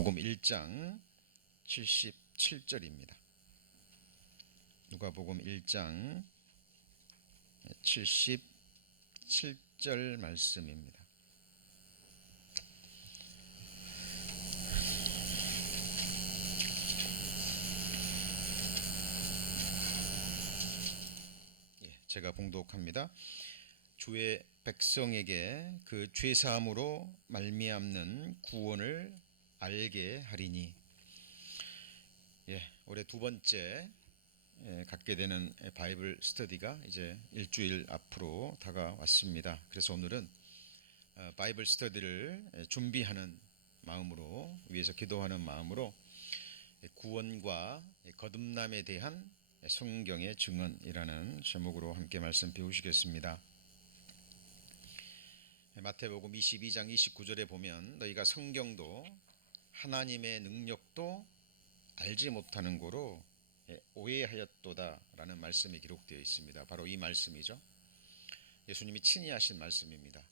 누가복음 1장 77절입니다. 누가복음 1장 77절 말씀입니다. 제가 봉독합니다. 주의 백성에게 그 죄사함으로 말미암는 구원을 알게 하리니. 올해 두 번째 갖게 되는 바이블 스터디가 이제 일주일 앞으로 다가왔습니다. 그래서 오늘은 바이블 스터디를 준비하는 마음으로, 위해서 기도하는 마음으로 구원과 거듭남에 대한 성경의 증언이라는 제목으로 함께 말씀 배우시겠습니다. 마태복음 22장 29절에 보면 너희가 성경도 하나님의 능력도 알지 못하는 고로 오해하였도다 라는 말씀이 기록되어 있습니다. 바로 이 말씀이죠. 예수님이 친히 하신 말씀입니다.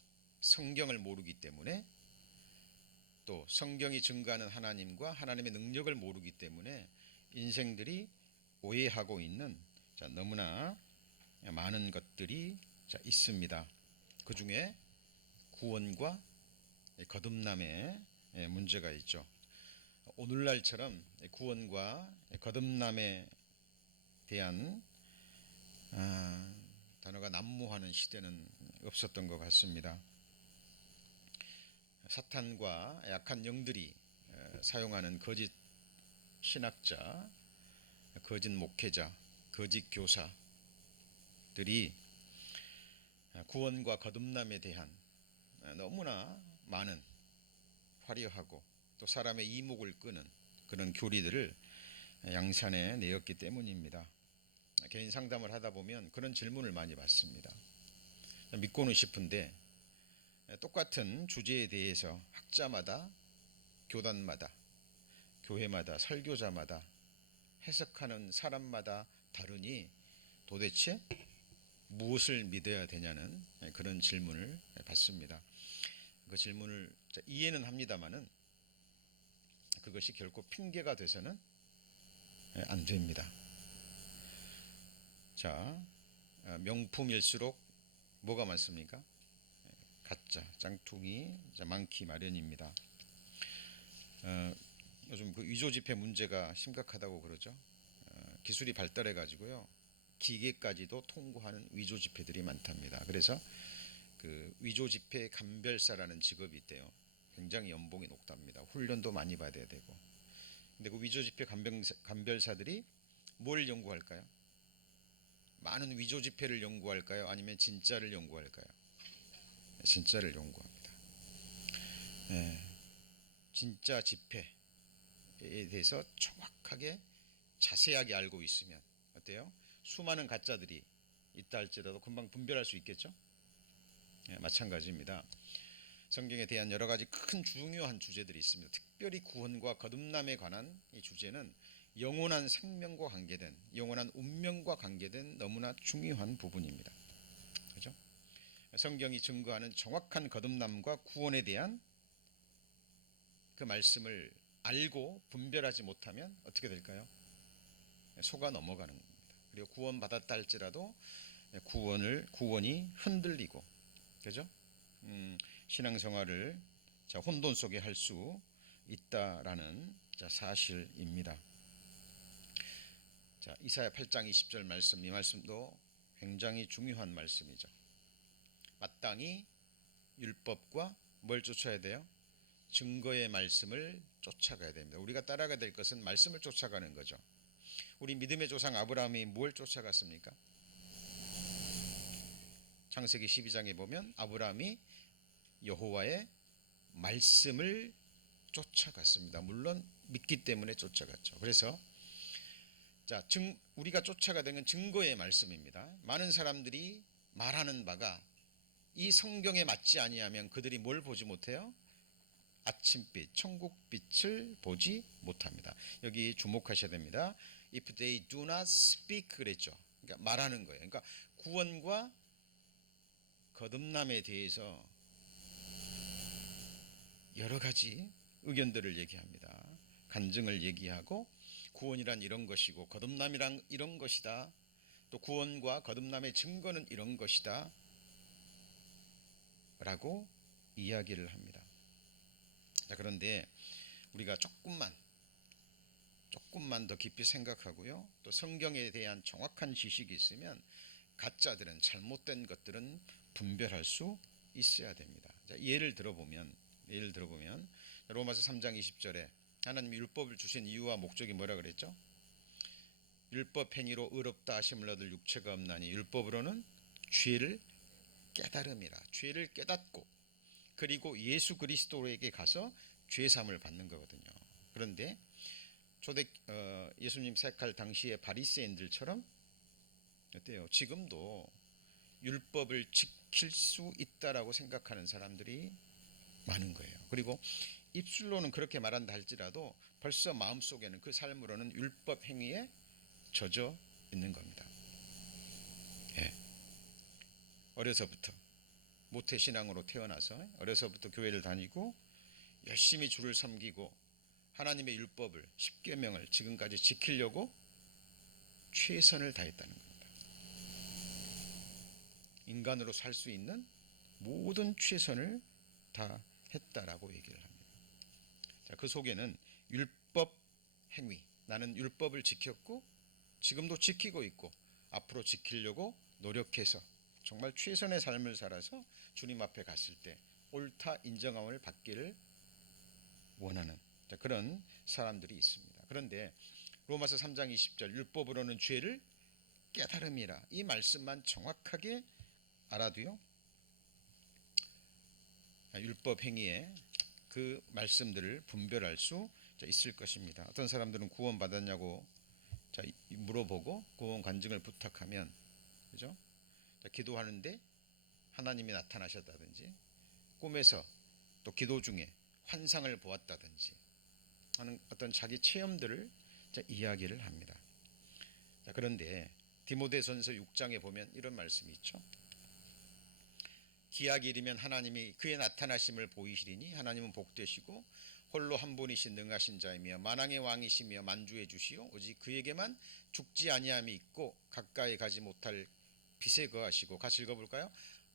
성경을 모르기 때문에, 또 성경이 증거하는 하나님과 하나님의 능력을 모르기 때문에 인생들이 오해하고 있는 너무나 많은 것들이 있습니다. 그 중에 구원과 거듭남의 문제가 있죠. 오늘날처럼 구원과 거듭남에 대한 단어가 난무하는 시대는 없었던 것 같습니다. 사탄과 약한 영들이 사용하는 거짓 신학자, 거짓 목회자, 거짓 교사들이 구원과 거듭남에 대한 너무나 많은 화려하고 또 사람의 이목을 끄는 그런 교리들을 양산해 내었기 때문입니다. 개인 상담을 하다 보면 그런 질문을 많이 받습니다. 믿고는 싶은데 똑같은 주제에 대해서 학자마다, 교단마다, 교회마다, 설교자마다, 해석하는 사람마다 다르니 도대체 무엇을 믿어야 되냐는 그런 질문을 받습니다. 그 질문을 이해는 합니다마는 그것이 결코 핑계가 돼서는 안 됩니다. 명품일수록 뭐가 많습니까? 가짜, 짱퉁이 많기 마련입니다. 요즘 그 위조지폐 문제가 심각하다고 그러죠. 기술이 발달해 가지고요, 기계까지도 통과하는 위조지폐들이 많답니다. 그래서 그 위조지폐 감별사라는 직업이 있대요. 굉장히 연봉이 높답니다. 훈련도 많이 받아야 되고. 근데 그 위조지폐 감별사들이 뭘 연구할까요? 많은 위조지폐를 연구할까요? 아니면 진짜를 연구할까요? 진짜를 연구합니다. 진짜 지폐에 대해서 정확하게 자세하게 알고 있으면 어때요? 수많은 가짜들이 있다 할지라도 금방 분별할 수 있겠죠? 마찬가지입니다. 성경에 대한 여러 가지 큰 중요한 주제들이 있습니다. 특별히 구원과 거듭남에 관한 이 주제는 영원한 생명과 관계된, 영원한 운명과 관계된 너무나 중요한 부분입니다. 그렇죠? 성경이 증거하는 정확한 거듭남과 구원에 대한 그 말씀을 알고 분별하지 못하면 어떻게 될까요? 속아 넘어가는 겁니다. 그리고 구원받았다 할지라도 구원이 흔들리고, 그죠? 신앙생활을 혼돈 속에 할 수 있다라는 사실입니다. 이사야 8장 20절 말씀, 이 말씀도 굉장히 중요한 말씀이죠. 마땅히 율법과 뭘 쫓아야 돼요? 증거의 말씀을 쫓아가야 됩니다. 우리가 따라가야 될 것은 말씀을 쫓아가는 거죠. 우리 믿음의 조상 아브라함이 뭘 쫓아갔습니까? 창세기 12장에 보면 아브라함이 여호와의 말씀을 쫓아갔습니다. 물론 믿기 때문에 쫓아갔죠. 그래서 우리가 쫓아가야 되는 증거의 말씀입니다. 많은 사람들이 말하는 바가 이 성경에 맞지 아니하면 그들이 뭘 보지 못해요? 아침빛, 천국빛을 보지 못합니다. 여기 주목하셔야 됩니다. If they do not speak 그랬죠. 그러니까 말하는 거예요. 그러니까 구원과 거듭남에 대해서 여러 가지 의견들을 얘기합니다. 간증을 얘기하고 구원이란 이런 것이고 거듭남이란 이런 것이다. 또 구원과 거듭남의 증거는 이런 것이다. 라고 이야기를 합니다. 자, 그런데 우리가 조금만 더 깊이 생각하고요. 또 성경에 대한 정확한 지식이 있으면 가짜들은 잘못된 것들은 분별할 수 있어야 됩니다. 자, 예를 들어보면 로마서 3장 20절에 하나님이 율법을 주신 이유와 목적이 뭐라 그랬죠? 율법 행위로 의롭다 하심을 얻을 육체가 없나니 율법으로는 죄를 깨달음이라. 죄를 깨닫고 그리고 예수 그리스도에게 가서 죄사함을 받는 거거든요. 그런데 예수님 생각할 당시의 바리새인들처럼 어때요? 지금도 율법을 지킬 수 있다라고 생각하는 사람들이 많은 거예요. 그리고 입술로는 그렇게 말한다 할지라도 벌써 마음속에는 그 삶으로는 율법 행위에 젖어 있는 겁니다. 예. 어려서부터 모태신앙으로 태어나서 어려서부터 교회를 다니고 열심히 주를 섬기고 하나님의 율법을 10계명을 지금까지 지키려고 최선을 다했다는 겁니다. 인간으로 살 수 있는 모든 최선을 다했다라고 얘기를 합니다. 자, 그 속에는 율법 행위, 나는 율법을 지켰고 지금도 지키고 있고 앞으로 지키려고 노력해서 정말 최선의 삶을 살아서 주님 앞에 갔을 때 옳다 인정함을 받기를 원하는 그런 사람들이 있습니다. 그런데 로마서 3장 20절 율법으로는 죄를 깨달음이라 이 말씀만 정확하게 알아도요 율법 행위에 그 말씀들을 분별할 수 있을 것입니다. 어떤 사람들은 구원 받았냐고 물어보고 구원 간증을 부탁하면 그죠? 기도하는데 하나님이 나타나셨다든지 꿈에서 또 기도 중에 환상을 보았다든지 하는 어떤 자기 체험들을 이야기를 합니다. 자, 그런데 디모데전서 6장에 보면 이런 말씀이 있죠. 기약이 이르면 하나님이 그의 나타나심을 보이시리니 하나님은 복되시고 홀로 한 분이신 능하신 자이며 만왕의 왕이시며 만주해 주시오 오직 그에게만 죽지 아니함이 있고 가까이 가지 못할 빛에 거하시고 같이 읽어볼까요?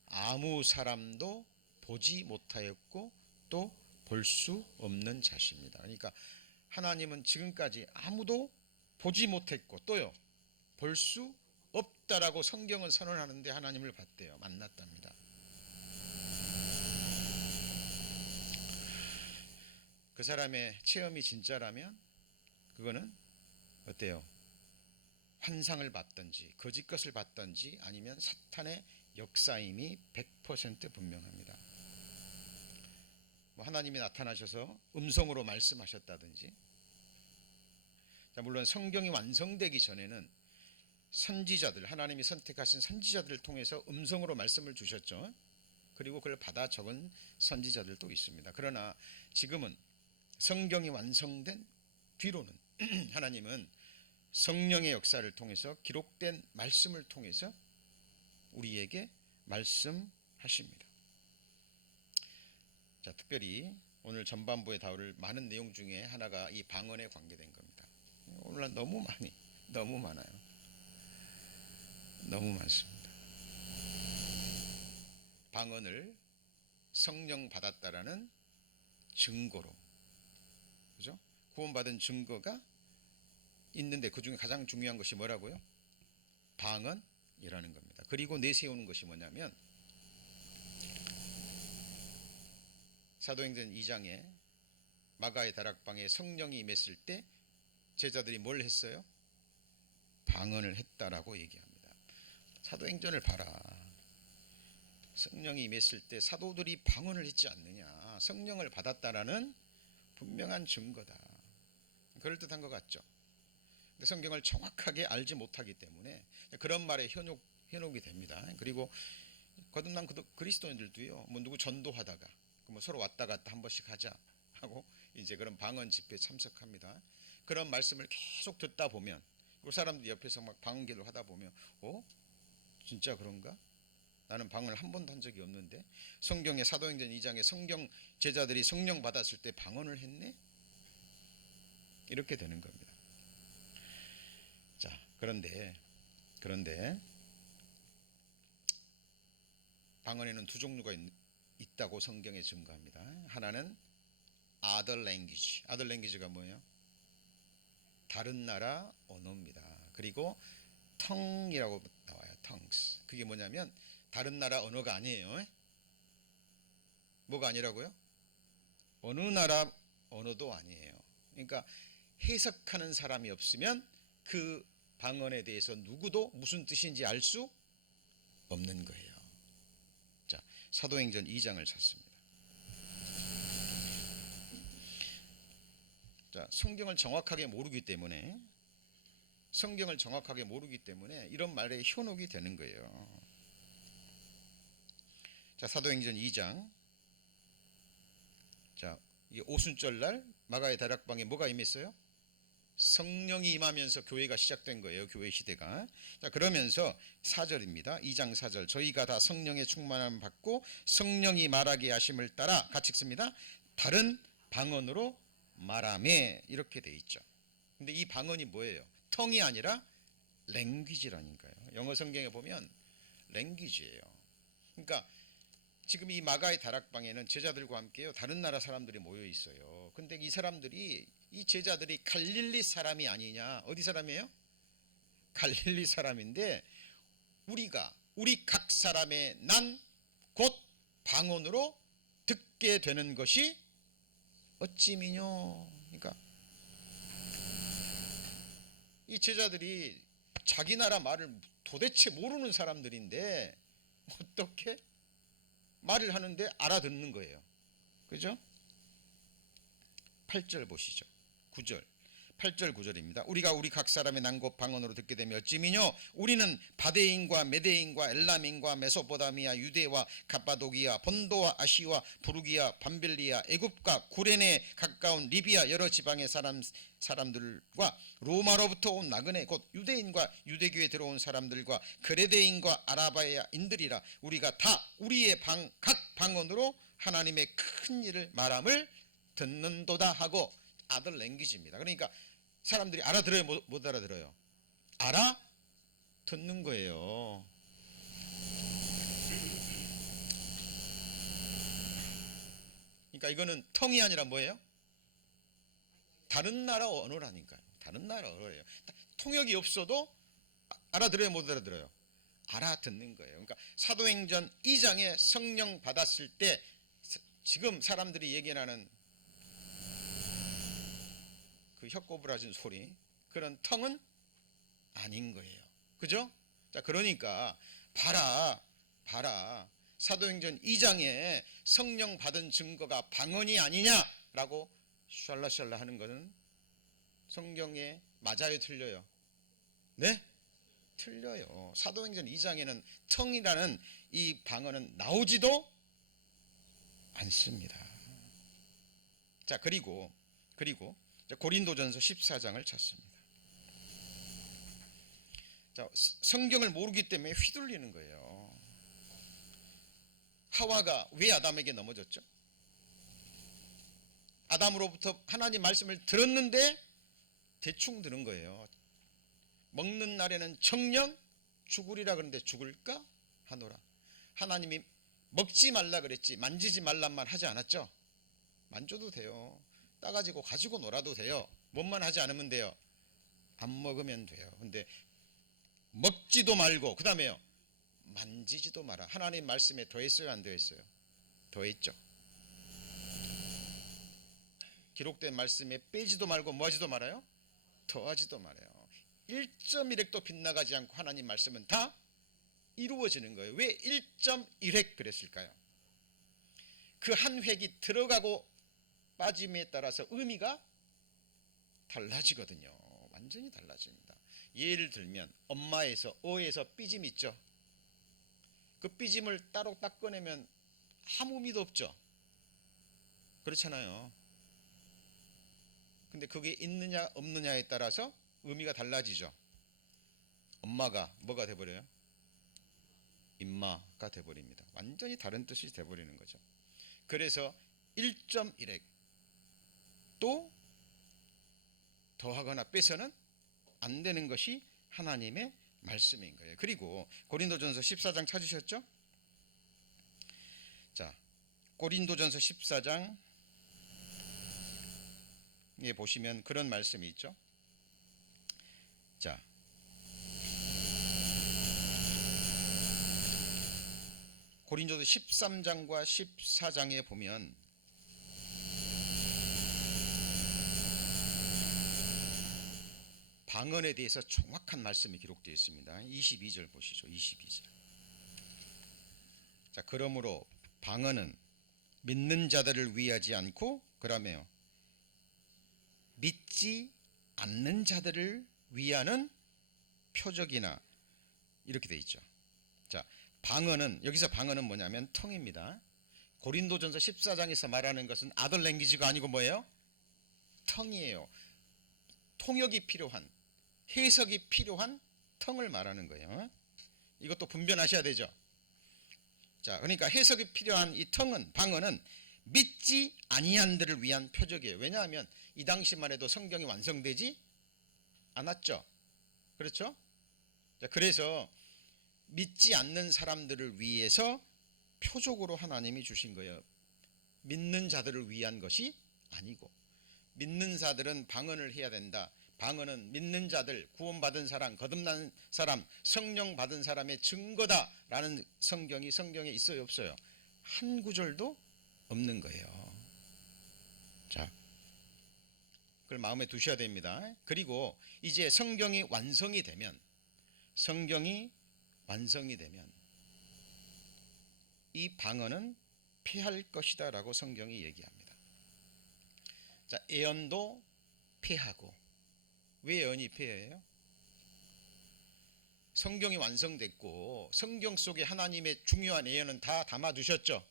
아무 사람도 보지 못하였고 또 볼 수 없는 자십니다. 그러니까 하나님은 지금까지 아무도 보지 못했고 또요 볼 수 없다라고 성경은 선언하는데 하나님을 봤대요. 만났답니다. 그 사람의 체험이 진짜라면 그거는 어때요? 환상을 봤든지 거짓 것을 봤든지 아니면 사탄의 역사임이 100% 분명합니다. 하나님이 나타나셔서 음성으로 말씀하셨다든지 물론 성경이 완성되기 전에는 선지자들 하나님이 선택하신 선지자들을 통해서 음성으로 말씀을 주셨죠. 그리고 그걸 받아 적은 선지자들도 있습니다. 그러나 지금은 성경이 완성된 뒤로는 하나님은 성령의 역사를 통해서 기록된 말씀을 통해서 우리에게 말씀하십니다. 자, 특별히 오늘 전반부에 다룰 많은 내용 중에 하나가 이 방언에 관계된 겁니다. 오늘 너무 많아요. 너무 많습니다. 방언을 성령 받았다라는 증거로, 그죠? 구원받은 증거가 있는데 그 중에 가장 중요한 것이 뭐라고요? 방언이라는 겁니다. 그리고 내세우는 것이 뭐냐면 사도행전 2장에 마가의 다락방에 성령이 임했을 때 제자들이 뭘 했어요? 방언을 했다라고 얘기합니다. 사도행전을 봐라. 성령이 임했을 때 사도들이 방언을 했지 않느냐. 성령을 받았다라는 분명한 증거다. 그럴듯한 것 같죠. 근데 성경을 정확하게 알지 못하기 때문에 그런 말에 현혹이 됩니다. 그리고 거듭난 그리스도인들도요. 누구 전도하다가 서로 왔다 갔다 한 번씩 하자 하고 이제 그런 방언 집회에 참석합니다. 그런 말씀을 계속 듣다 보면 그 사람들 옆에서 막 방언 기도를 하다 보면 진짜 그런가? 나는 방언을 한 번도 한 적이 없는데 성경의 사도행전 2장에 성경 제자들이 성령 받았을 때 방언을 했네? 이렇게 되는 겁니다. 자, 그런데 방언에는 두 종류가 있다고 성경에 증거합니다. 하나는 other language. other language가 뭐예요? 다른 나라 언어입니다. 그리고 tongue이라고 나와요. tongues. 그게 뭐냐면 다른 나라 언어가 아니에요. 뭐가 아니라고요? 어느 나라 언어도 아니에요. 그러니까 해석하는 사람이 없으면 그 방언에 대해서 누구도 무슨 뜻인지 알 수 없는 거예요. 자, 사도행전 2장을 찾습니다. 자, 성경을 정확하게 모르기 때문에 이런 말에 현혹이 되는 거예요. 자, 사도행전 2장. 자, 이 오순절날 마가의 다락방에 뭐가 임했어요? 성령이 임하면서 교회가 시작된 거예요. 교회 시대가. 자, 그러면서 4절입니다. 2장 4절. 저희가 다 성령의 충만함을 받고 성령이 말하게 하심을 따라 같이 읽습니다. 다른 방언으로 말하매, 이렇게 돼 있죠. 근데 이 방언이 뭐예요? 텅이 아니라 랭귀지라니까요. 영어 성경에 보면 랭귀지예요. 그러니까 지금 이 마가의 다락방에는 제자들과 함께요, 다른 나라 사람들이 모여 있어요. 근데 이 제자들이 갈릴리 사람이 아니냐? 어디 사람이에요? 갈릴리 사람인데 우리 각 사람의 난 곧 방언으로 듣게 되는 것이 어찌미뇨. 그러니까 이 제자들이 자기 나라 말을 도대체 모르는 사람들인데 어떻게 말을 하는데 알아듣는 거예요. 그죠? 8절 보시죠. 9절. 8절 9절입니다. 우리가 우리 각 사람의 난곳 방언으로 듣게 되면 어찌미뇨. 우리는 바데인과 메데인과 엘람인과 메소포타미아 유대와 갑바도기아 본도와 아시와 부르기아 밤빌리아 애굽과 구레네 가까운 리비아 여러 지방의 사람들과 로마로부터 온 나그네 곧 유대인과 유대교에 들어온 사람들과 그레데인과 아라바야인들이라 우리가 다 우리의 각 방언으로 하나님의 큰 일을 말함을 듣는도다 하고 other language입니다. 그러니까 사람들이 알아들어요, 못 알아들어요? 알아듣는 거예요. 그러니까 이거는 텅이 아니라 뭐예요? 다른 나라 언어라니까요. 다른 나라 언어예요. 통역이 없어도 알아들어요, 못 알아들어요? 알아듣는 거예요. 그러니까 사도행전 2장에 성령 받았을 때 지금 사람들이 얘기하는 그 혀꼬부라진 소리, 그런 텅은 아닌 거예요. 그죠? 자, 그러니까 봐라. 사도행전 2장에 성령 받은 증거가 방언이 아니냐라고 샬라샬라 하는 것은 성경에 맞아요, 틀려요? 네? 틀려요. 사도행전 2장에는 텅이라는 이 방언은 나오지도 않습니다. 자, 그리고 고린도전서 14장을 찾습니다. 자, 성경을 모르기 때문에 휘둘리는 거예요. 하와가 왜 아담에게 넘어졌죠? 아담으로부터 하나님 말씀을 들었는데 대충 들은 거예요. 먹는 날에는 정령 죽으리라 그러는데 죽을까 하노라. 하나님이 먹지 말라 그랬지 만지지 말란 말 하지 않았죠? 만져도 돼요. 따가지고 가지고 놀아도 돼요. 뭔만 하지 않으면 돼요. 안 먹으면 돼요. 근데 먹지도 말고 그 다음에요, 만지지도 마라. 하나님 말씀에 더했어요, 안 더했어요? 더했죠. 기록된 말씀에 빼지도 말고 뭐하지도 말아요? 더하지도 말아요. 1.1획도 빗나가지 않고 하나님 말씀은 다 이루어지는 거예요. 왜 1.1획 그랬을까요? 그 한 획이 들어가고 빠짐에 따라서 의미가 달라지거든요. 완전히 달라집니다. 예를 들면 엄마에서 어에서 삐짐 있죠. 그 삐짐을 따로 딱 꺼내면 아무 의미도 없죠. 그렇잖아요. 근데 그게 있느냐 없느냐에 따라서 의미가 달라지죠. 엄마가 뭐가 돼버려요? 임마가 돼버립니다. 완전히 다른 뜻이 돼버리는 거죠. 그래서 1.1획 또 더하거나 빼서는 안 되는 것이 하나님의 말씀인 거예요. 그리고 고린도전서 14장 찾으셨죠? 자, 고린도전서 14장 에 보시면 그런 말씀이 있죠. 자, 고린도서 13장과 14장에 보면 방언에 대해서 정확한 말씀이 기록되어 있습니다. 22절 보시죠. 22절. 자, 그러므로 방언은 믿는 자들을 위하지 않고 그러며 믿지 않는 자들을 위하는 표적이나 이렇게 돼 있죠. 자, 방언은 여기서 방언은 뭐냐면 텅입니다. 고린도전서 14장에서 말하는 것은 아들 랭귀지가 아니고 뭐예요? 텅이에요. 통역이 필요한, 해석이 필요한 텅을 말하는 거예요. 이것도 분별하셔야 되죠. 자, 그러니까 해석이 필요한 이 텅은, 방언은 믿지 아니한 들을 위한 표적이에요. 왜냐하면 이 당시만 해도 성경이 완성되지 않았죠. 그렇죠? 자, 그래서 믿지 않는 사람들을 위해서 표적으로 하나님이 주신 거예요. 믿는 자들을 위한 것이 아니고, 믿는 자들은 방언을 해야 된다. 방언은 믿는 자들, 구원받은 사람, 거듭난 사람, 성령 받은 사람의 증거다라는 성경에 있어요, 없어요? 한 구절도 없는 거예요. 자, 그걸 마음에 두셔야 됩니다. 그리고 이제 성경이 완성이 되면 이 방언은 패할 것이다 라고 성경이 얘기합니다. 자, 예언도 패하고. 왜 예언이 패해요? 성경이 완성됐고 성경 속에 하나님의 중요한 예언은 다 담아두셨죠.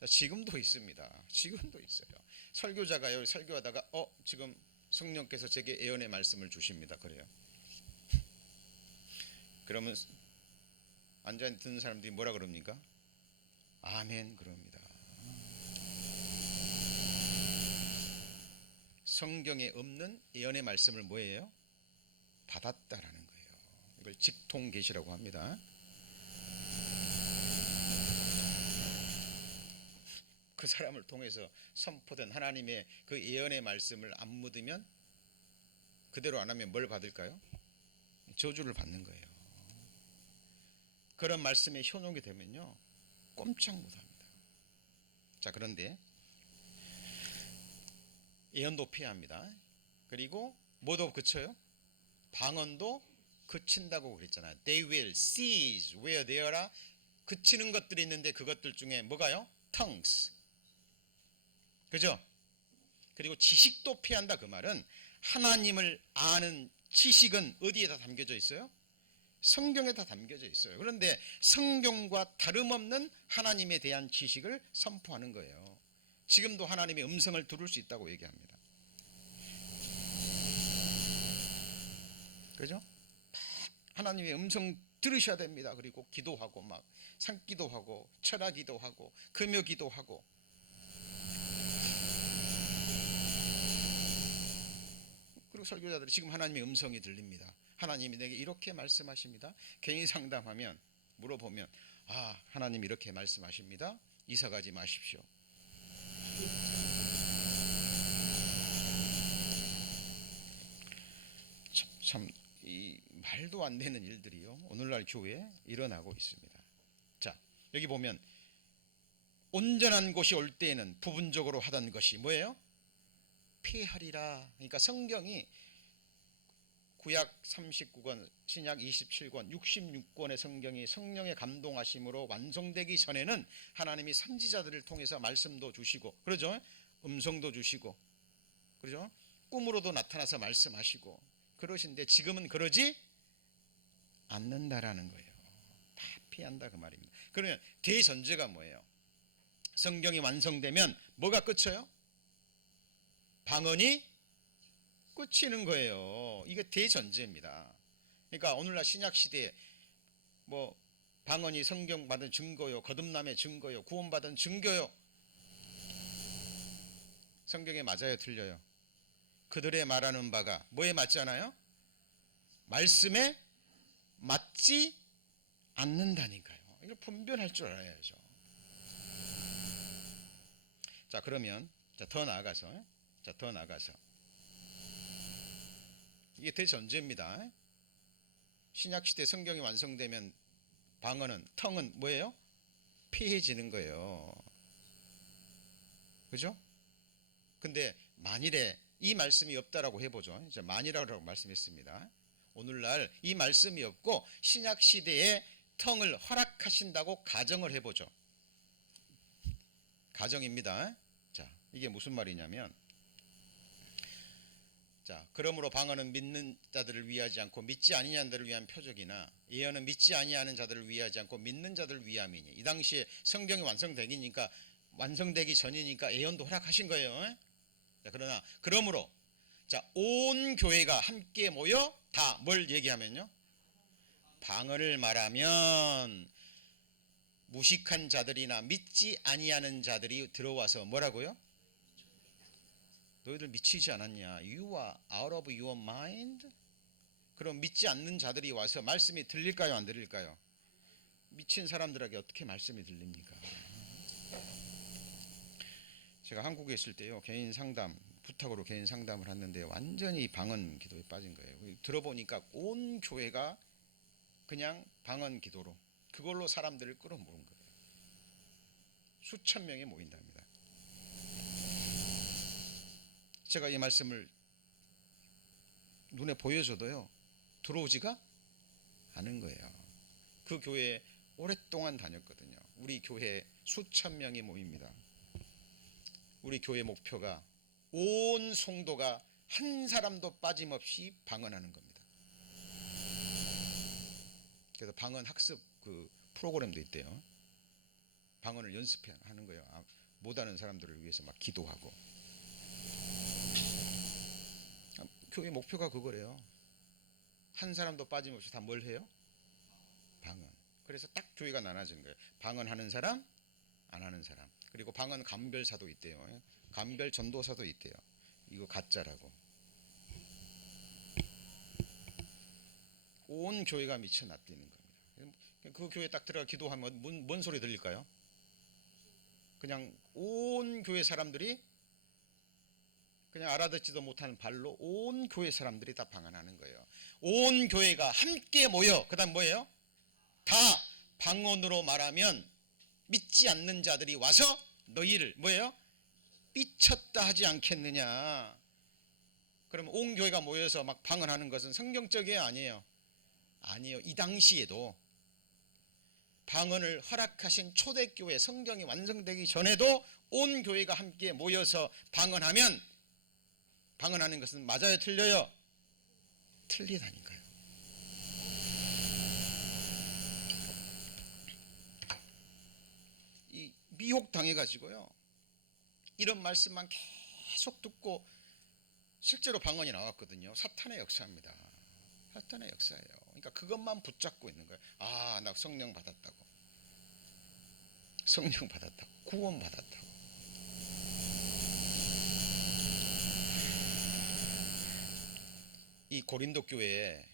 자, 지금도 있습니다. 지금도 있어요. 설교자가요, 설교하다가 지금 성령께서 제게 예언의 말씀을 주십니다. 그래요. 그러면 앉아 듣는 사람들이 뭐라 그럽니까? 아멘 그럽니다. 성경에 없는 예언의 말씀을 뭐예요? 받았다라는 거예요. 이걸 직통계시라고 합니다. 그 사람을 통해서 선포된 하나님의 그 예언의 말씀을 안 묻으면, 그대로 안 하면 뭘 받을까요? 저주를 받는 거예요. 그런 말씀에 현혹이 되면요 꼼짝 못합니다. 자, 그런데 예언도 피합니다. 그리고 뭐도 그쳐요? 방언도 그친다고 그랬잖아요. They will cease where there are, 그치는 것들이 있는데 그것들 중에 뭐가요? Tongues. 그죠? 그리고 지식도 피한다. 그 말은 하나님을 아는 지식은 어디에다 담겨져 있어요? 성경에 다 담겨져 있어요. 그런데 성경과 다름없는 하나님에 대한 지식을 선포하는 거예요. 지금도 하나님의 음성을 들을 수 있다고 얘기합니다. 그죠? 하나님의 음성 들으셔야 됩니다. 그리고 기도하고 막 산기도 하고 철학기도 하고 금요기도 하고. 그리고 설교자들이 지금 하나님의 음성이 들립니다. 하나님이 내게 이렇게 말씀하십니다. 개인 상담하면 물어보면 하나님 이렇게 말씀하십니다. 이사 가지 마십시오. 참 이 말도 안 되는 일들이요 오늘날 교회에 일어나고 있습니다. 자, 여기 보면 온전한 곳이 올 때에는 부분적으로 하던 것이 뭐예요? 폐하리라. 그러니까 성경이 구약 39권, 신약 27권, 66권의 성경이 성령의 감동하심으로 완성되기 전에는 하나님이 선지자들을 통해서 말씀도 주시고, 그러죠? 음성도 주시고, 그러죠? 꿈으로도 나타나서 말씀하시고 그러신데 지금은 그러지 않는다라는 거예요. 다 피한다 그 말입니다. 그러면 대전제가 뭐예요? 성경이 완성되면 뭐가 끝쳐요? 방언이 끝이는 거예요. 이게 대전제입니다. 그러니까 오늘날 신약 시대에 뭐 방언이 성경 받은 증거요, 거듭남의 증거요, 구원받은 증거요. 성경에 맞아요, 틀려요? 그들의 말하는 바가 뭐에 맞잖아요? 말씀에 맞지 않는다니까요. 이걸 분별할 줄 알아야죠. 자, 그러면 더 나아가서 이게 대전제입니다. 신약시대 성경이 완성되면 방언은, 텅은 뭐예요? 피해지는 거예요. 그죠? 근데 만일에 이 말씀이 없다라고 해보죠. 이제 만이라고 말씀했습니다. 오늘날 이 말씀이 없고 신약시대에 텅을 허락하신다고 가정을 해보죠. 가정입니다. 자, 이게 무슨 말이냐면, 자, 그러므로 방언은 믿는 자들을 위하지 않고 믿지 아니하는 자들을 위한 표적이나 예언은 믿지 아니하는 자들을 위하지 않고 믿는 자들을 위함이니. 이 당시에 성경이 완성되기 전이니까 예언도 허락하신 거예요. 자, 그러므로 자, 온 교회가 함께 모여 다 뭘 얘기하면요? 방언을 말하면 무식한 자들이나 믿지 아니하는 자들이 들어와서 뭐라고요? 너희들 미치지 않았냐? You are out of your mind? 그럼 믿지 않는 자들이 와서 말씀이 들릴까요? 안 들릴까요? 미친 사람들에게 어떻게 말씀이 들립니까? 제가 한국에 있을 때요, 개인 상담 부탁으로 개인 상담을 했는데 완전히 방언 기도에 빠진 거예요. 들어보니까 온 교회가 그냥 방언 기도로 그걸로 사람들을 끌어모은 거예요. 수천 명이 모인답니다. 제가 이 말씀을 눈에 보여줘도요, 들어오지가 않은 거예요. 그 교회에 오랫동안 다녔거든요. 우리 교회에 수천 명이 모입니다. 우리 교회 목표가 온 성도가 한 사람도 빠짐없이 방언하는 겁니다. 그래서 방언 학습 그 프로그램도 있대요. 방언을 연습하는 거예요. 못하는 사람들을 위해서 막 기도하고. 교회 목표가 그거래요. 한 사람도 빠짐없이 다 뭘 해요? 방언. 그래서 딱 교회가 나눠진 거예요. 방언하는 사람, 안 하는 사람. 그리고 방언 감별사도 있대요. 감별 전도사도 있대요. 이거 가짜라고. 온 교회가 미쳐 납뛰는 겁니다. 그 교회 딱 들어가 기도하면 뭔 소리 들릴까요? 그냥 온 교회 사람들이 그냥 알아듣지도 못하는 발로 온 교회 사람들이 다 방언하는 거예요. 온 교회가 함께 모여, 그 다음 뭐예요? 다 방언으로 말하면 믿지 않는 자들이 와서 너희를 뭐예요? 삐쳤다 하지 않겠느냐. 그럼 온 교회가 모여서 막 방언하는 것은 성경적이에요? 아니에요? 아니에요. 이 당시에도 방언을 허락하신 초대교회 성경이 완성되기 전에도 온 교회가 함께 모여서 방언하면 방언하는 것은 맞아요? 틀려요? 틀리다니까요. 이 미혹당해가지고요, 이런 말씀만 계속 듣고 실제로 방언이 나왔거든요. 사탄의 역사입니다. 사탄의 역사예요. 그러니까 그것만 붙잡고 있는 거예요. 아, 나 성령 받았다고. 성령 받았다고. 구원 받았다고. 이 고린도 교회에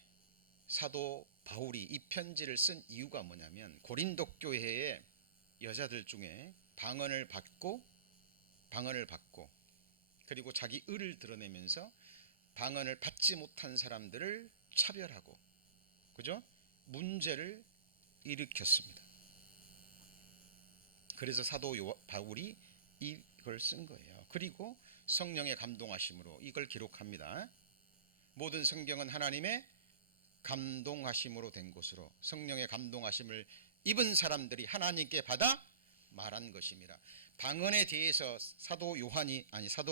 사도 바울이 이 편지를 쓴 이유가 뭐냐면, 고린도 교회의 여자들 중에 방언을 받고 그리고 자기 의를 드러내면서 방언을 받지 못한 사람들을 차별하고, 그죠? 문제를 일으켰습니다. 그래서 사도 바울이 이걸 쓴 거예요. 그리고 성령의 감동하심으로 이걸 기록합니다. 모든 성경은 하나님의 감동하심으로 된 것으로 성령의 감동하심을 입은 사람들이 하나님께 받아 말한 것입니다. 방언에 대해서 사도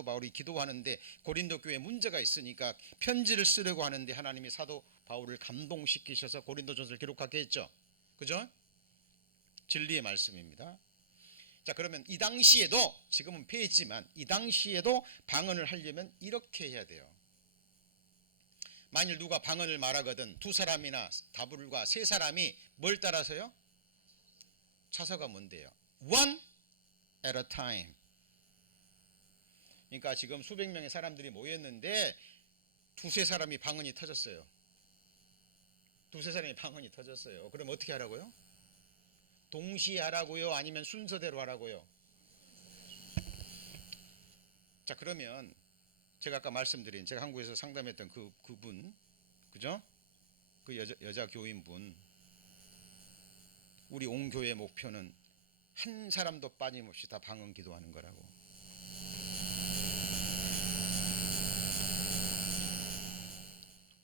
바울이 기도하는데 고린도 교회에 문제가 있으니까 편지를 쓰려고 하는데 하나님이 사도 바울을 감동시키셔서 고린도전서를 기록하게 했죠. 그죠? 진리의 말씀입니다. 자, 그러면 이 당시에도, 지금은 폐했지만 이 당시에도 방언을 하려면 이렇게 해야 돼요. 만일 누가 방언을 말하거든 두 사람이나 다불과 세 사람이 뭘 따라서요? 차서가 뭔데요? One at a time. 그러니까 지금 수백 명의 사람들이 모였는데 두세 사람이 방언이 터졌어요. 두세 사람이 방언이 터졌어요. 그럼 어떻게 하라고요? 동시에 하라고요? 아니면 순서대로 하라고요? 자, 그러면 제가 아까 말씀드린, 제가 한국에서 상담했던 그분, 그죠? 그 여자 교인분, 우리 온 교회의 목표는 한 사람도 빠짐없이 다 방언 기도하는 거라고.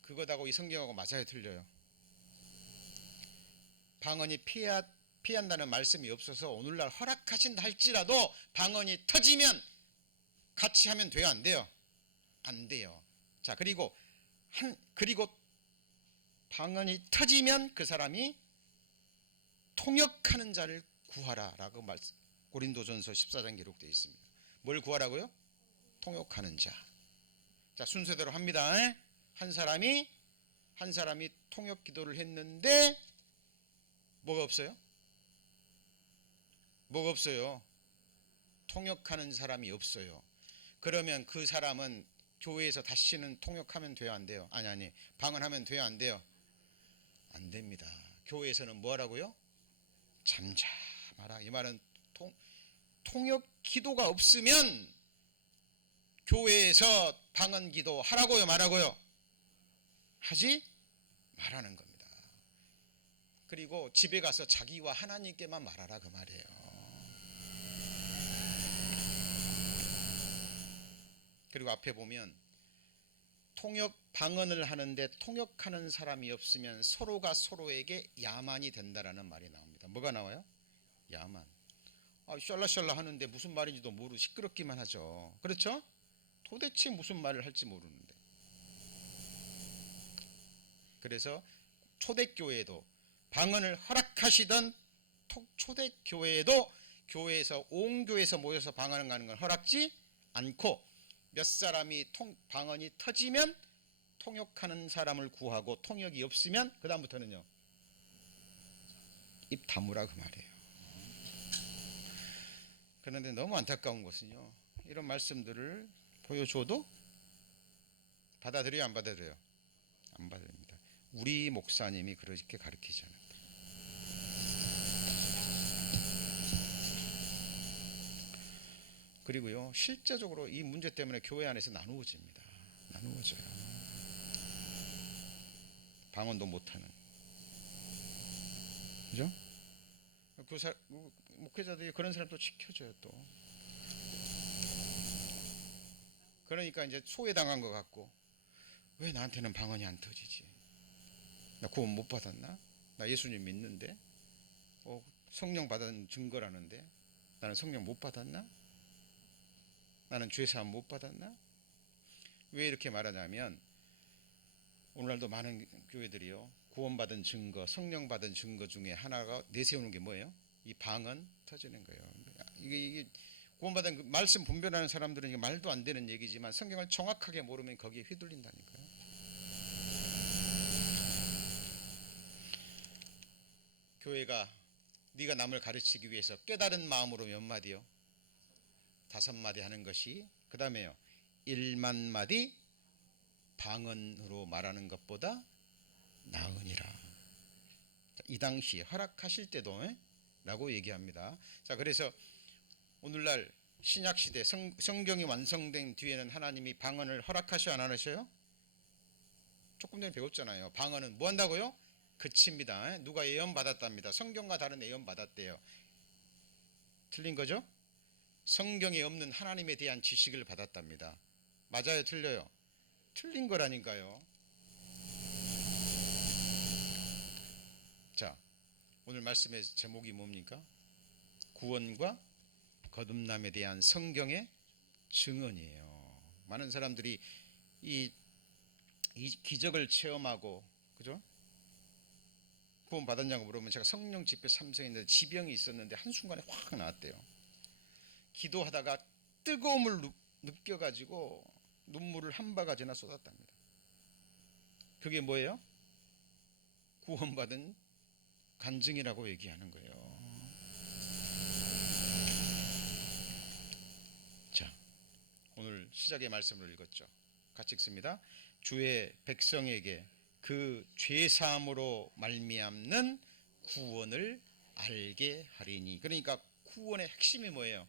그거하고 이 성경하고 맞아요, 틀려요? 방언이 피한다는 말씀이 없어서 오늘날 허락하신다 할지라도 방언이 터지면 같이 하면 돼요, 안 돼요? 안 돼요. 자, 그리고 방언이 터지면 그 사람이 통역하는 자를 구하라라고 고린도전서 14장 기록되어 있습니다. 뭘 구하라고요? 통역하는 자. 자, 순서대로 합니다. 한 사람이 통역 기도를 했는데 뭐가 없어요? 뭐가 없어요? 통역하는 사람이 없어요. 그러면 그 사람은 교회에서 다시는 통역하면 돼요, 안 돼요? 아니, 방언하면 돼요, 안 돼요? 안 됩니다. 교회에서는 뭐 하라고요? 잠잠하라. 이 말은 통역 기도가 없으면 교회에서 방언 기도 하라고요, 말하고요? 하지 말라는 겁니다. 그리고 집에 가서 자기와 하나님께만 말하라, 그 말이에요. 그리고 앞에 보면 방언을 하는데 통역하는 사람이 없으면 서로가 서로에게 야만이 된다라는 말이 나옵니다. 뭐가 나와요? 야만. 샬라샬라 하는데 무슨 말인지도 모르고 시끄럽기만 하죠. 그렇죠? 도대체 무슨 말을 할지 모르는데. 그래서 초대교회도 방언을 허락하시던 초대교회에도 교회에서 온 교회에서 모여서 방언을 하는 걸 허락지 않고 몇 사람이 방언이 터지면 통역하는 사람을 구하고 통역이 없으면 그 다음부터는요 입 다무라 그 말이에요. 그런데 너무 안타까운 것은요 이런 말씀들을 보여줘도 받아들여요, 안 받아들여요? 안 받아들입니다. 우리 목사님이 그렇게 가르치지 않는다. 그리고요 실제적으로 이 문제 때문에 교회 안에서 나누어집니다. 나누어져요. 방언도 못하는, 그죠? 목회자들이 그런 사람 또 지켜줘요 또. 그러니까 이제 소외당한 것 같고, 왜 나한테는 방언이 안 터지지? 나 구원 못 받았나? 나 예수님 믿는데, 성령 받은 증거라는데 나는 성령 못 받았나? 나는 죄사함 못 받았나? 왜 이렇게 말하냐면 오늘날도 많은 교회들이요 구원받은 증거, 성령 받은 증거 중에 하나가 내세우는 게 뭐예요? 이 방언 터지는 거예요. 이게 구원받은 그 말씀 분별하는 사람들은 이게 말도 안 되는 얘기지만 성경을 정확하게 모르면 거기에 휘둘린다니까요. 교회가 네가 남을 가르치기 위해서 깨달은 마음으로 몇 마디요? 5마디 하는 것이, 그 다음에요 1만 마디 방언으로 말하는 것보다 나으니라. 이 당시 허락하실 때도 라고 얘기합니다. 자, 그래서 오늘날 신약시대 성경이 완성된 뒤에는 하나님이 방언을 허락하셔 안 하셔요? 조금 전에 배웠잖아요. 방언은 뭐 한다고요? 그칩니다. 누가 예언 받았답니다. 성경과 다른 예언 받았대요. 틀린 거죠? 성경에 없는 하나님에 대한 지식을 받았답니다. 맞아요, 틀려요? 틀린 거라니까요. 자, 오늘 말씀의 제목이 뭡니까? 구원과 거듭남에 대한 성경의 증언이에요. 많은 사람들이 이 기적을 체험하고, 그죠? 구원 받았냐고 물으면 제가 성령 집회 3세인데 지병이 있었는데 한순간에 확 나왔대요. 기도하다가 뜨거움을 느껴가지고 눈물을 한 바가지나 쏟았답니다. 그게 뭐예요? 구원받은 간증이라고 얘기하는 거예요. 자, 오늘 시작의 말씀을 읽었죠. 같이 읽습니다. 주의 백성에게 그 죄사함으로 말미암는 구원을 알게 하리니. 그러니까 구원의 핵심이 뭐예요?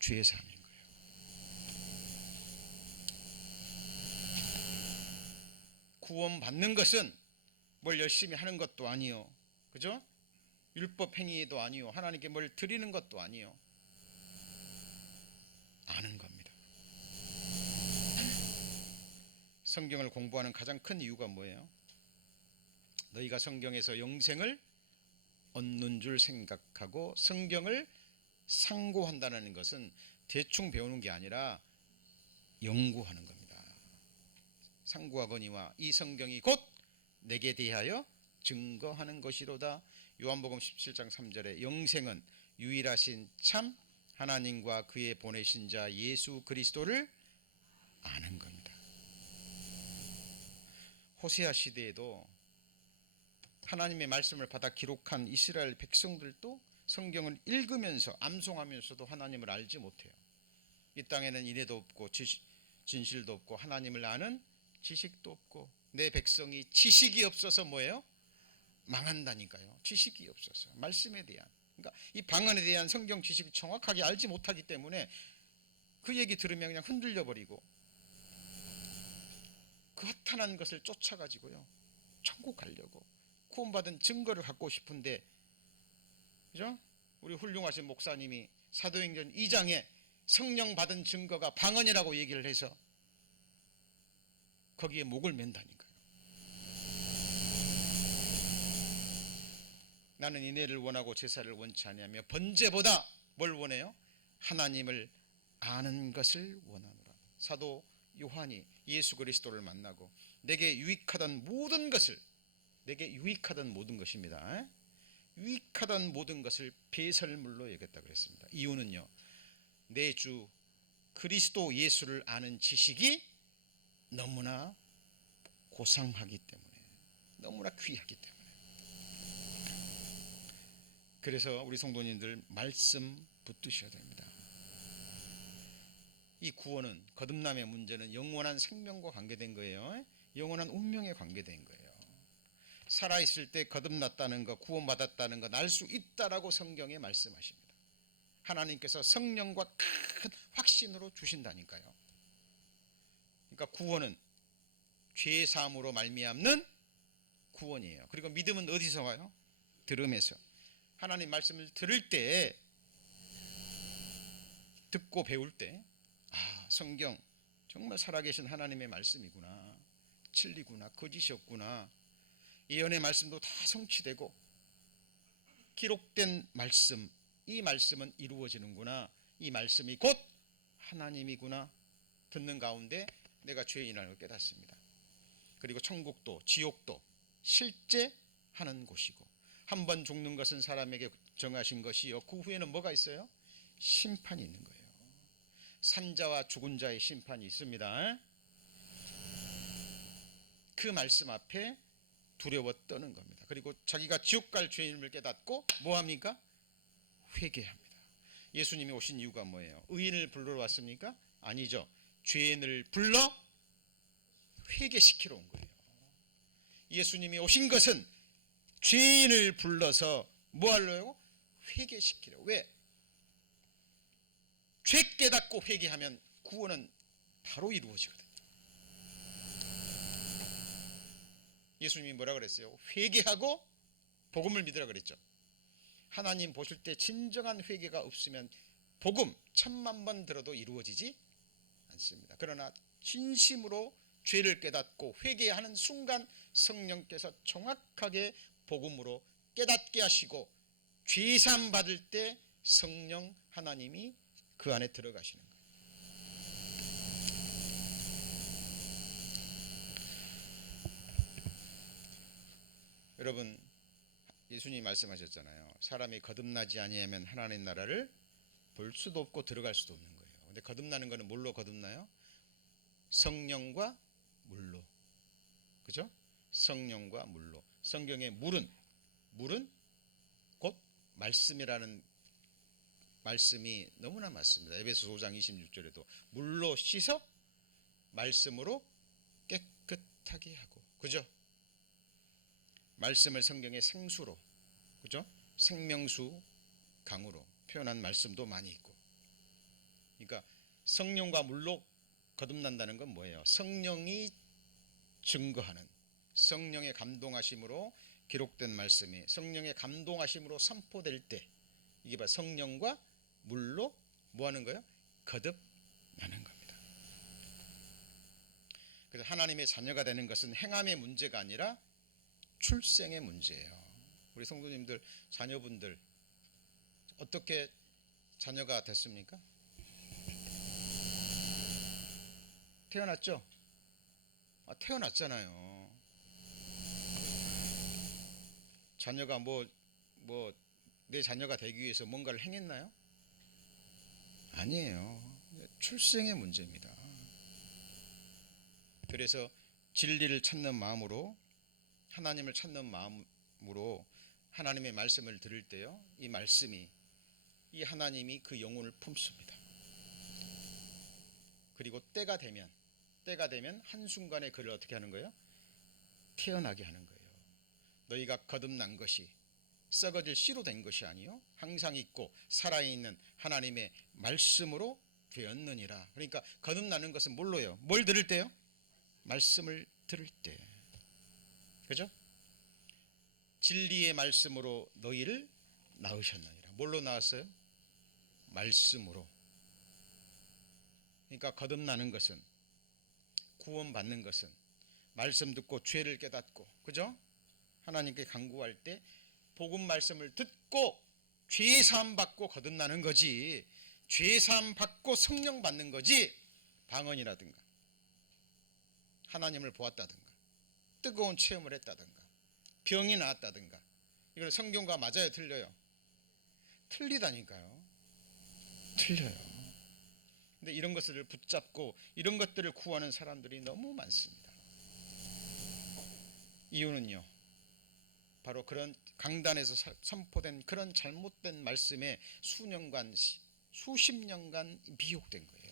죄사함인 거예요. 구원 받는 것은 뭘 열심히 하는 것도 아니요, 그죠? 율법 행위도 아니요, 하나님께 뭘 드리는 것도 아니요, 아는 겁니다. 성경을 공부하는 가장 큰 이유가 뭐예요? 너희가 성경에서 영생을 얻는 줄 생각하고 성경을 상고한다는 것은 대충 배우는 게 아니라 연구하는 겁니다. 상고하거니와 이 성경이 곧 내게 대하여 증거하는 것이로다. 요한복음 17장 3절에 영생은 유일하신 참 하나님과 그의 보내신 자 예수 그리스도를 아는 겁니다. 호세아 시대에도 하나님의 말씀을 받아 기록한 이스라엘 백성들도 성경을 읽으면서 암송하면서도 하나님을 알지 못해요. 이 땅에는 인애도 없고 진실도 없고 하나님을 아는 지식도 없고 내 백성이 지식이 없어서 뭐예요? 망한다니까요. 지식이 없어서 말씀에 대한, 그러니까 이 방언에 대한 성경 지식을 정확하게 알지 못하기 때문에 그 얘기 들으면 그냥 흔들려 버리고 그 허탄한 것을 쫓아가지고요 천국 가려고 구원받은 증거를 갖고 싶은데, 그죠? 우리 훌륭하신 목사님이 사도행전 2장에 성령 받은 증거가 방언이라고 얘기를 해서 거기에 목을 맨다니까요. 나는 인애를 원하고 제사를 원치 아니하며 번제보다 뭘 원해요? 하나님을 아는 것을 원하노라. 사도 요한이 예수 그리스도를 만나고 내게 유익하던 모든 것을, 내게 유익하던 모든 것입니다. 유익하던 모든 것을 배설물로 여겼다 그랬습니다. 이유는요, 내 주 그리스도 예수를 아는 지식이 너무나 고상하기 때문에, 너무나 귀하기 때문에. 그래서 우리 성도님들 말씀 붙드셔야 됩니다. 이 구원은, 거듭남의 문제는 영원한 생명과 관계된 거예요. 영원한 운명에 관계된 거예요. 살아있을 때 거듭났다는 것, 구원받았다는 것 알 수 있다라고 성경에 말씀하십니다. 하나님께서 성령과 큰 확신으로 주신다니까요. 그러니까 구원은 죄사함으로 말미암는 구원이에요. 그리고 믿음은 어디서 와요? 들음에서. 하나님 말씀을 들을 때, 듣고 배울 때, 아, 성경 정말 살아계신 하나님의 말씀이구나, 진리구나, 거짓이 없구나, 예언의 말씀도 다 성취되고 기록된 말씀, 이 말씀은 이루어지는구나, 이 말씀이 곧 하나님이구나 듣는 가운데 내가 죄인이라는 걸 깨닫습니다. 그리고 천국도 지옥도 실제 하는 곳이고, 한 번 죽는 것은 사람에게 정하신 것이요 그 후에는 뭐가 있어요? 심판이 있는 거예요. 산자와 죽은 자의 심판이 있습니다. 그 말씀 앞에 두려워 떠는 겁니다. 그리고 자기가 지옥 갈 죄인임을 깨닫고 뭐합니까? 회개합니다. 예수님이 오신 이유가 뭐예요? 의인을 불러러 왔습니까? 아니죠. 죄인을 불러 회개시키러 온 거예요. 예수님이 오신 것은 죄인을 불러서 뭐 하려고? 회개시키려. 왜? 죄 깨닫고 회개하면 구원은 바로 이루어지거든요. 예수님이 뭐라 그랬어요? 회개하고 복음을 믿으라 그랬죠. 하나님 보실 때 진정한 회개가 없으면 복음 1000만 번 들어도 이루어지지 않습니다. 그러나 진심으로 죄를 깨닫고 회개하는 순간 성령께서 정확하게 복음으로 깨닫게 하시고 죄사함 받을 때 성령 하나님이 그 안에 들어가시는 거예요. 여러분, 예수님이 말씀하셨잖아요. 사람이 거듭나지 아니하면 하나님 나라를 볼 수도 없고 들어갈 수도 없는 거예요. 근데 거듭나는 것은 뭘로 거듭나요? 성령과 물로. 그죠? 성령과 물로. 성경의 물은 곧 말씀이라는 말씀이 너무나 맞습니다. 에베소 5장 26절에도 물로 씻어 말씀으로 깨끗하게 하고, 그죠? 말씀을 성경의 생수로, 그죠? 생명수 강으로 표현한 말씀도 많이 있고. 그러니까 성령과 물로 거듭난다는 건 뭐예요? 성령이 증거하는, 성령의 감동하심으로 기록된 말씀이 성령의 감동하심으로 선포될 때, 이게 바로 성령과 물로 뭐 하는 거예요? 거듭나는 겁니다. 그래서 하나님의 자녀가 되는 것은 행함의 문제가 아니라 출생의 문제예요. 우리 성도님들, 자녀분들 어떻게 자녀가 됐습니까? 태어났죠? 태어났잖아요. 자녀가 내 자녀가 되기 위해서 뭔가를 행했나요? 아니에요. 출생의 문제입니다. 그래서 진리를 찾는 마음으로, 하나님을 찾는 마음으로 하나님의 말씀을 들을 때요, 이 말씀이, 이 하나님이 그 영혼을 품습니다. 그리고 때가 되면 한순간에 그를 어떻게 하는 거예요? 태어나게 하는 거예요. 너희가 거듭난 것이 썩어질 씨로 된 것이 아니요 항상 있고 살아있는 하나님의 말씀으로 되었느니라. 그러니까 거듭나는 것은 뭘로요? 뭘 들을 때요? 말씀을 들을 때. 그죠? 진리의 말씀으로 너희를 낳으셨느니라. 뭘로 낳았어요? 말씀으로. 그러니까 거듭나는 것은, 구원받는 것은 말씀 듣고 죄를 깨닫고, 그죠? 하나님께 간구할 때 복음 말씀을 듣고 죄 사함 받고 거듭나는 거지, 죄 사함 받고 성령 받는 거지, 방언이라든가 하나님을 보았다든가 뜨거운 체험을 했다든가 병이 나았다든가, 이건 성경과 맞아요, 틀려요? 틀리다니까요. 틀려요. 근데 이런 것들을 붙잡고 이런 것들을 구하는 사람들이 너무 많습니다. 이유는요, 바로 그런 강단에서 선포된 그런 잘못된 말씀에 수년간, 수십 년간 미혹된 거예요.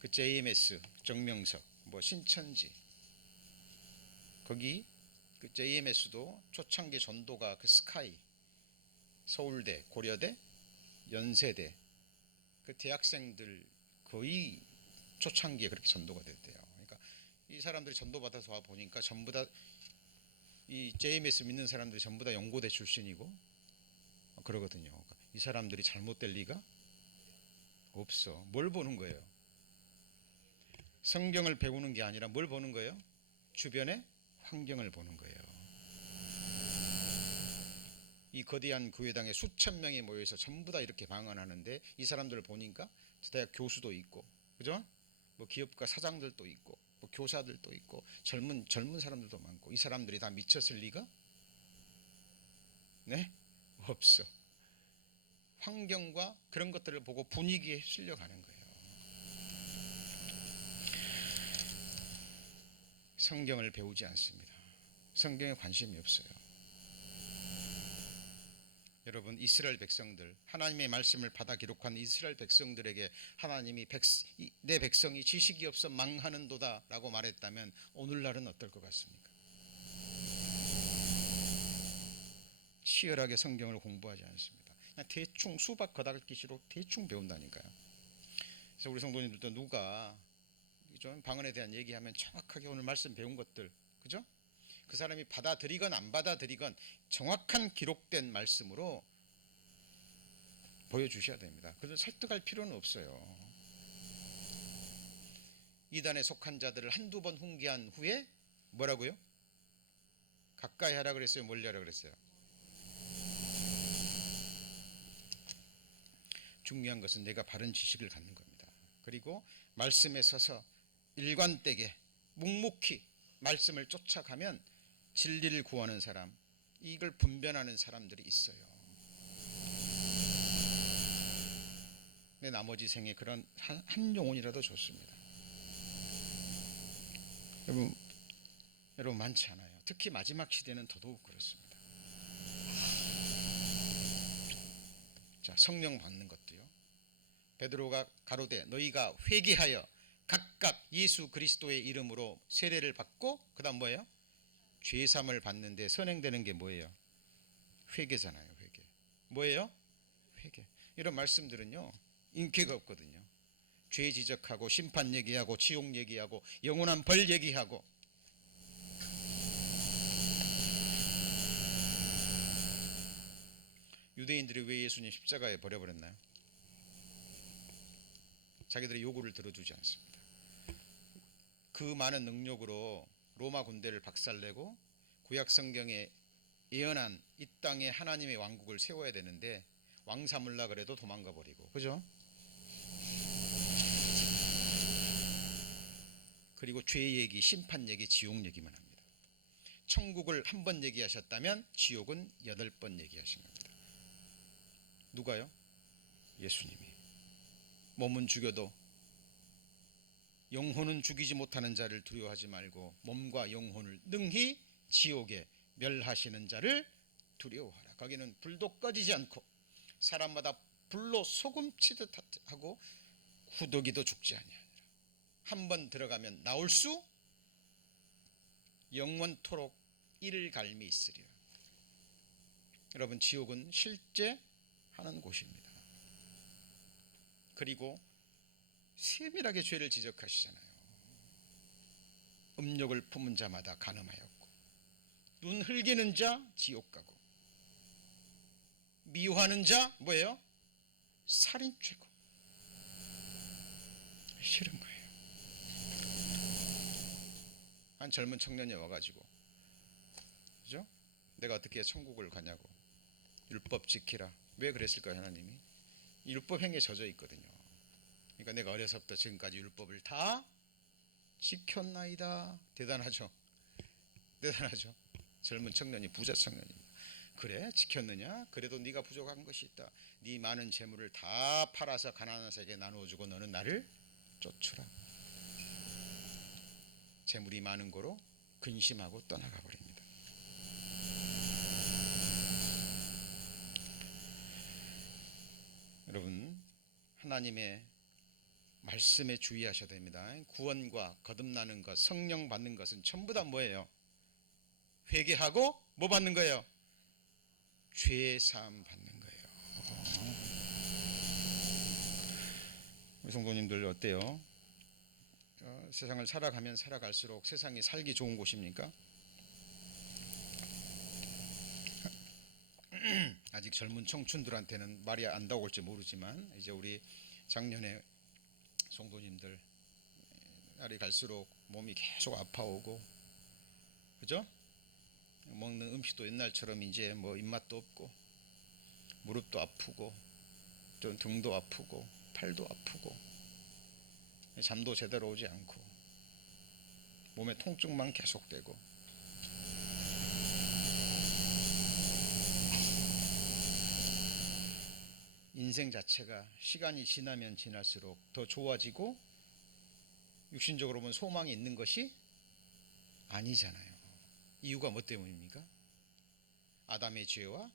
그 JMS, 정명석, 신천지, 거기 그 JMS도 초창기 전도가 그 스카이, 서울대, 고려대, 연세대 그 대학생들 거의 초창기에 그렇게 전도가 됐대요. 그러니까 이 사람들이 전도받아서 와 보니까 전부 다 이 JMS 믿는 사람들이 전부 다 연고대 출신이고 그러거든요. 그러니까 이 사람들이 잘못될 리가 없어. 뭘 보는 거예요? 성경을 배우는 게 아니라 뭘 보는 거예요? 주변의 환경을 보는 거예요. 이 거대한 교회당에 수천 명이 모여서 전부 다 이렇게 방언하는데 이 사람들을 보니까 대학 교수도 있고, 그죠? 기업가 사장들도 있고, 교사들도 있고, 젊은 사람들도 많고, 이 사람들이 다 미쳤을 리가? 네? 없어. 환경과 그런 것들을 보고 분위기에 휩쓸려 가는 거예요. 성경을 배우지 않습니다. 성경에 관심이 없어요. 여러분, 이스라엘 백성들, 하나님의 말씀을 받아 기록한 이스라엘 백성들에게 하나님이 내 백성이 지식이 없어 망하는도다 라고 말했다면 오늘날은 어떨 것 같습니까? 치열하게 성경을 공부하지 않습니다. 그냥 대충 수박 거닥기시로 대충 배운다니까요. 그래서 우리 성도님들도 누가 좀 방언에 대한 얘기하면 정확하게 오늘 말씀 배운 것들, 그죠? 그 사람이 받아들이건 안 받아들이건 정확한 기록된 말씀으로 보여주셔야 됩니다. 그래서 설득할 필요는 없어요. 이단에 속한 자들을 한두 번 훈계한 후에 뭐라고요? 가까이 하라 그랬어요? 멀리 하라 그랬어요? 중요한 것은 내가 바른 지식을 갖는 겁니다. 그리고 말씀에 서서 일관되게 묵묵히 말씀을 쫓아가면 진리를 구하는 사람, 이걸 분별하는 사람들이 있어요. 내 나머지 생에 그런 한 영혼이라도 좋습니다. 여러분 많지 않아요. 특히 마지막 시대는 더더욱 그렇습니다. 자, 성령 받는 것도요. 베드로가 가로되 너희가 회개하여 각각 예수 그리스도의 이름으로 세례를 받고 그다음 뭐예요? 죄사함을 받는데 선행되는 게 뭐예요? 회개잖아요. 회개. 뭐예요? 회개. 이런 말씀들은요 인기가 없거든요. 죄 지적하고 심판 얘기하고 지옥 얘기하고 영원한 벌 얘기하고. 유대인들이 왜 예수님 십자가에 버려버렸나요? 자기들의 요구를 들어주지 않습니다. 그 많은 능력으로 로마 군대를 박살내고 구약 성경에 예언한 이 땅에 하나님의 왕국을 세워야 되는데 왕 삼으려 그래도 도망가 버리고, 그죠? 그리고 죄 얘기, 심판 얘기, 지옥 얘기만 합니다. 천국을 한 번 얘기하셨다면 지옥은 8번 얘기하신 겁니다. 누가요? 예수님이. 몸은 죽여도 영혼은 죽이지 못하는 자를 두려워하지 말고 몸과 영혼을 능히 지옥에 멸하시는 자를 두려워하라. 거기는 불도 꺼지지 않고 사람마다 불로 소금치듯 하고 구더기도 죽지 아니하니라. 한 번 들어가면 나올 수 영원토록 이를 갈미 있으리라. 여러분, 지옥은 실제 하는 곳입니다. 그리고 세밀하게 죄를 지적하시잖아요. 음욕을 품은 자마다 간음하였고 눈 흘기는 자 지옥 가고 미워하는 자 뭐예요? 살인죄고. 싫은 거예요. 한 젊은 청년이 와가지고, 그죠? 내가 어떻게 천국을 가냐고. 율법 지키라. 왜 그랬을까요? 하나님이 율법 행위에 젖어 있거든요. 그러니까 내가 어려서부터 지금까지 율법을 다 지켰나이다. 대단하죠. 대단하죠. 젊은 청년이 부자 청년입니다. 그래 지켰느냐? 그래도 네가 부족한 것이 있다. 네 많은 재물을 다 팔아서 가난한 자에게 나누어주고 너는 나를 쫓으라. 재물이 많은 거로 근심하고 떠나가 버립니다. 여러분, 하나님의 말씀에 주의하셔야 됩니다. 구원과 거듭나는 것, 성령 받는 것은 전부 다 뭐예요? 회개하고 뭐 받는 거예요? 죄 사함 받는 거예요. 우리 성도님들 어때요? 세상을 살아가면 살아갈수록 세상이 살기 좋은 곳입니까? 아직 젊은 청춘들한테는 말이 안 나올지 모르지만 이제 우리 작년에 성도님들 날이 갈수록 몸이 계속 아파오고, 그죠? 먹는 음식도 옛날처럼 이제 뭐 입맛도 없고 무릎도 아프고 좀 등도 아프고 팔도 아프고 잠도 제대로 오지 않고 몸에 통증만 계속되고. 인생 자체가 시간이 지나면 지날수록 더 좋아지고 육신적으로 보면 소망이 있는 것이 아니잖아요. 이유가 뭐 때문입니까? 아담의 죄와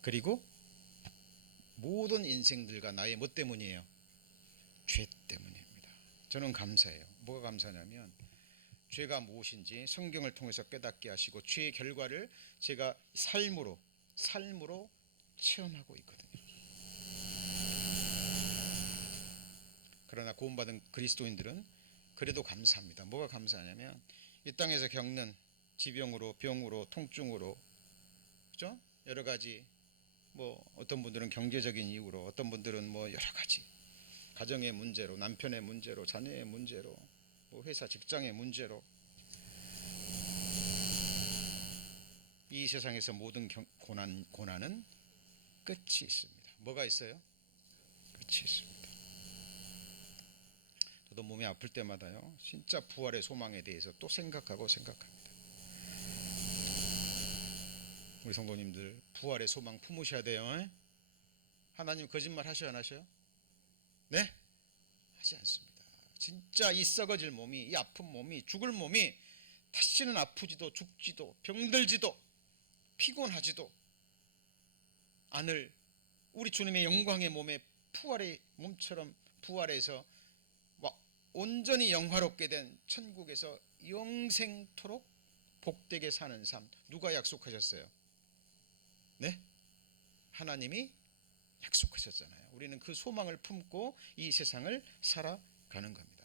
그리고 모든 인생들과 나의 뭐 때문이에요? 죄 때문입니다. 저는 감사해요. 뭐가 감사냐면 죄가 무엇인지 성경을 통해서 깨닫게 하시고 죄의 결과를 제가 삶으로 체험하고 있거든요. 그러나 구원받은 그리스도인들은 그래도 감사합니다. 뭐가 감사하냐면 이 땅에서 겪는 지병으로, 병으로, 통증으로, 그죠? 여러 가지 뭐 어떤 분들은 경제적인 이유로, 어떤 분들은 뭐 여러 가지 가정의 문제로, 남편의 문제로, 자녀의 문제로, 뭐 회사 직장의 문제로 이 세상에서 모든 고난은 끝이 있습니다. 뭐가 있어요? 끝이 있습니다. 저도 몸이 아플 때마다요 진짜 부활의 소망에 대해서 또 생각합니다. 우리 성도님들 부활의 소망 품으셔야 돼요. 하나님 거짓말 하셔요, 안 하셔요? 네? 하지 않습니다. 진짜 이 썩어질 몸이, 이 아픈 몸이, 죽을 몸이 다시는 아프지도 죽지도 병들지도 피곤하지도 않을 우리 주님의 영광의 몸에 부활의 몸처럼 부활해서 온전히 영화롭게 된 천국에서 영생토록 복되게 사는 삶, 누가 약속하셨어요? 네? 하나님이 약속하셨잖아요. 우리는 그 소망을 품고 이 세상을 살아가는 겁니다.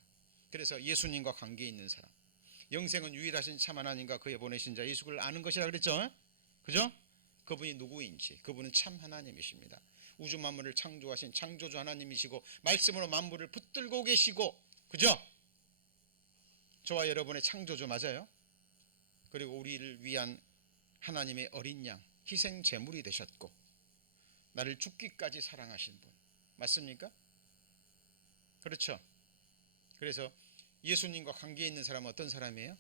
그래서 예수님과 관계 있는 사람, 영생은 유일하신 참 하나님과 그의 보내신 자 예수를 아는 것이라 그랬죠. 그죠? 그분이 누구인지, 그분은 참 하나님이십니다. 우주 만물을 창조하신 창조주 하나님이시고 말씀으로 만물을 붙들고 계시고, 그죠? 저와 여러분의 창조주 맞아요. 그리고 우리를 위한 하나님의 어린 양, 희생 제물이 되셨고 나를 죽기까지 사랑하신 분 맞습니까? 그렇죠? 그래서 예수님과 관계에 있는 사람은 어떤 사람이에요?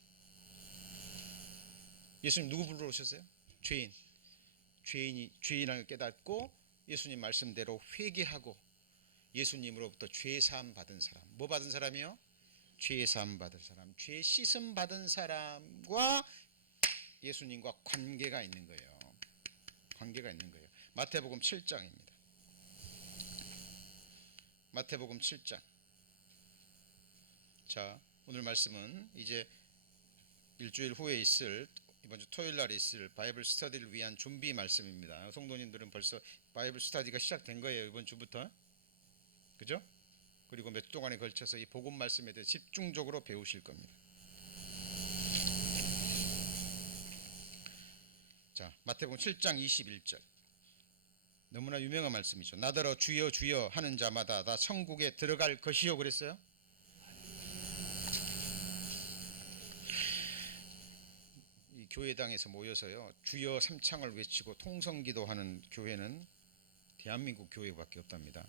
예수님 누구 부르러 오셨어요? 죄인을 깨닫고 예수님 말씀대로 회개하고 예수님으로부터 죄사함 받은 사람. 뭐 받은 사람이요? 죄사함 받은 사람, 죄 씻음 받은 사람과 예수님과 관계가 있는 거예요. 관계가 있는 거예요. 마태복음 7장입니다. 마태복음 7장. 자, 오늘 말씀은 이제 일주일 후에 있을, 이번 주 토요일 날에 있을 바이블 스터디를 위한 준비 말씀입니다. 성도님들은 벌써 바이블 스터디가 시작된 거예요. 이번 주부터. 그죠? 그리고 몇 주 동안에 걸쳐서 이 복음 말씀에 대해 집중적으로 배우실 겁니다. 자, 마태복음 7장 21절. 너무나 유명한 말씀이죠. 나더러 주여 주여 하는 자마다 다 천국에 들어갈 것이요 그랬어요. 이 교회당에서 모여서요 주여 삼창을 외치고 통성기도하는 교회는 대한민국 교회밖에 없답니다.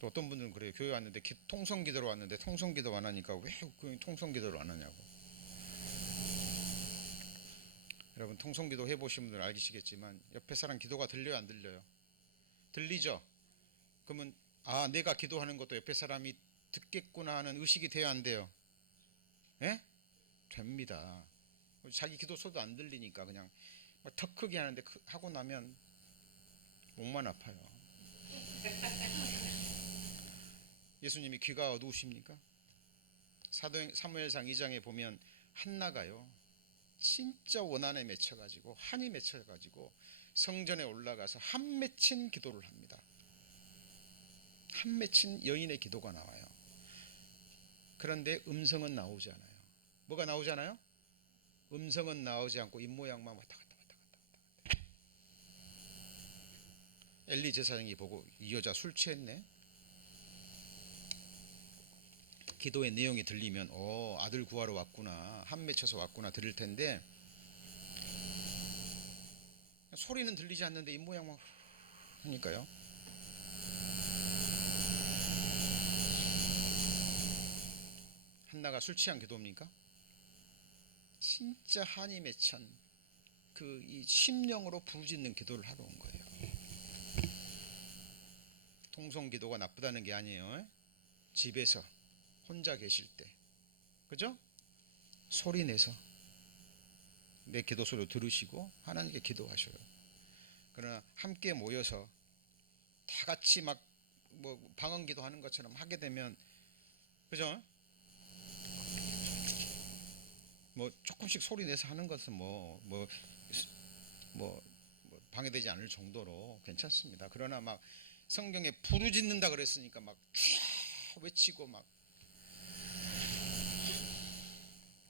또 어떤 분들은 그래요. 교회 왔는데 통성기도로 왔는데 통성기도 안 하니까 왜 통성기도를 안 하냐고. 여러분 통성기도 해보신 분들 알겠지만 옆에 사람 기도가 들려요 안 들려요? 들리죠? 그러면 아 내가 기도하는 것도 옆에 사람이 듣겠구나 하는 의식이 돼야 안 돼요? 예? 됩니다. 자기 기도소도 안 들리니까 그냥 더 크게 하는데 하고 나면 목만 아파요. 예수님이 귀가 어두우십니까? 사무엘상 2장에 보면 한나가요 진짜 원한에 맺혀가지고 한이 맺혀가지고 성전에 올라가서 한 맺힌 기도를 합니다. 한 맺힌 여인의 기도가 나와요. 그런데 음성은 나오지 않아요. 뭐가 나오지 않아요? 음성은 나오지 않고 입모양만 왔다 갔다 왔다 갔다. 엘리 제사장이 보고 이 여자 술 취했네. 기도의 내용이 들리면 아들 구하러 왔구나, 한 맺혀서 왔구나 들을 텐데 소리는 들리지 않는데 입모양만 하니까요. 한나가 술 취한 기도입니까? 진짜 한이 맺힌 그 이 심령으로 부르짖는 기도를 하러 온 거예요. 통성 기도가 나쁘다는 게 아니에요. 집에서 혼자 계실 때, 그죠? 소리 내서 내 기도 소리를 들으시고 하나님께 기도하셔요. 그러나 함께 모여서 다 같이 막 뭐 방언 기도하는 것처럼 하게 되면, 그죠? 뭐 조금씩 소리 내서 하는 것은 뭐 방해되지 않을 정도로 괜찮습니다. 그러나 막 성경에 부르짖는다 그랬으니까 막 외치고 막,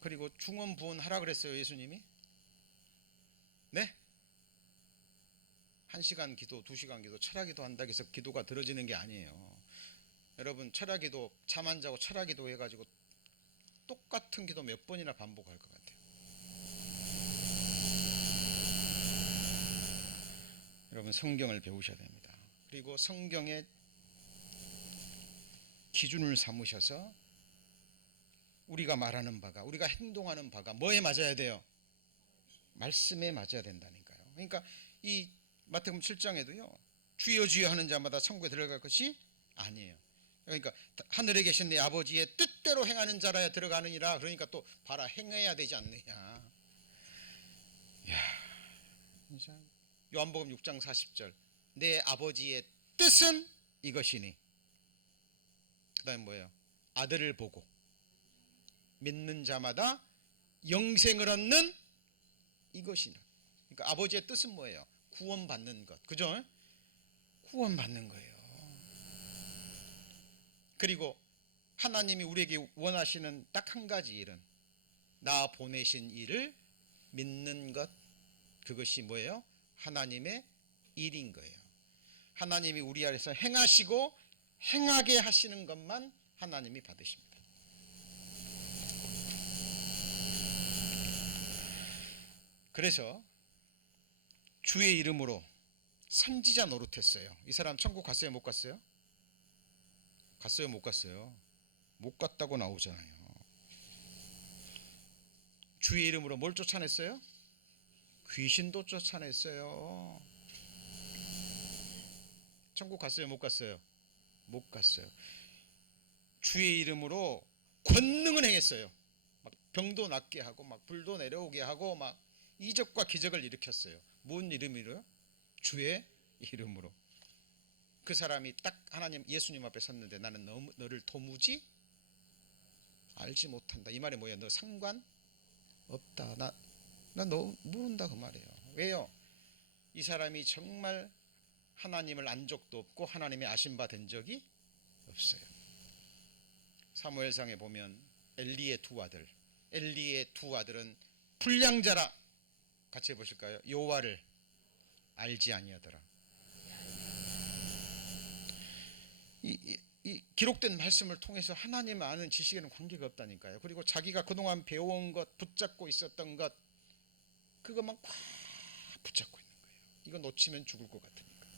그리고 중언 부언 하라 그랬어요 예수님이? 네? 1시간 기도, 2시간 기도, 철야기도 한다고 해서 기도가 들어지는 게 아니에요. 여러분 철야기도 잠 안 자고 철야기도 해가지고 똑같은 기도 몇 번이나 반복할 것 같아요. 여러분 성경을 배우셔야 됩니다. 그리고 성경의 기준을 삼으셔서 우리가 말하는 바가, 우리가 행동하는 바가 뭐에 맞아야 돼요? 말씀에 맞아야 된다니까요. 그러니까 이 마태복음 7장에도요 주여 주여 하는 자마다 천국에 들어갈 것이 아니에요. 그러니까 하늘에 계신 내 아버지의 뜻대로 행하는 자라야 들어가느니라. 그러니까 또 봐라 행해야 되지 않느냐. 야, 진짜 요한복음 6장 40절 내 아버지의 뜻은 이것이니, 그 다음에 뭐예요? 아들을 보고 믿는 자마다 영생을 얻는 이것이나. 그러니까 아버지의 뜻은 뭐예요? 구원받는 것, 그죠? 구원받는 거예요. 그리고 하나님이 우리에게 원하시는 딱 한 가지 일은 나 보내신 이를 믿는 것, 그것이 뭐예요? 하나님의 일인 거예요. 하나님이 우리 안에서 행하시고 행하게 하시는 것만 하나님이 받으십니다. 그래서 주의 이름으로 선지자 노릇했어요. 이 사람 천국 갔어요? 못 갔어요? 갔어요? 못 갔어요? 못 갔다고 나오잖아요. 주의 이름으로 뭘 쫓아냈어요? 귀신도 쫓아냈어요. 천국 갔어요? 못 갔어요? 못 갔어요. 주의 이름으로 권능을 행했어요. 막 병도 낫게 하고 막 불도 내려오게 하고 막 이적과 기적을 일으켰어요. 뭔 이름으로요? 주의 이름으로. 그 사람이 딱 하나님 예수님 앞에 섰는데 나는 너를 도무지 알지 못한다. 이 말이 뭐예요? 너 상관 없다. 나 너 모른다 그 말이에요. 왜요? 이 사람이 정말 하나님을 안 적도 없고 하나님의 아신 바 된 적이 없어요. 사무엘상에 보면 엘리의 두 아들은 불량자라. 같이 해보실까요? 여호와를 알지 아니하더라. 이 기록된 말씀을 통해서 하나님을 아는 지식에는 관계가 없다니까요. 그리고 자기가 그동안 배워온 것, 붙잡고 있었던 것, 그것만 꽉 붙잡고 있는 거예요. 이거 놓치면 죽을 것 같으니까.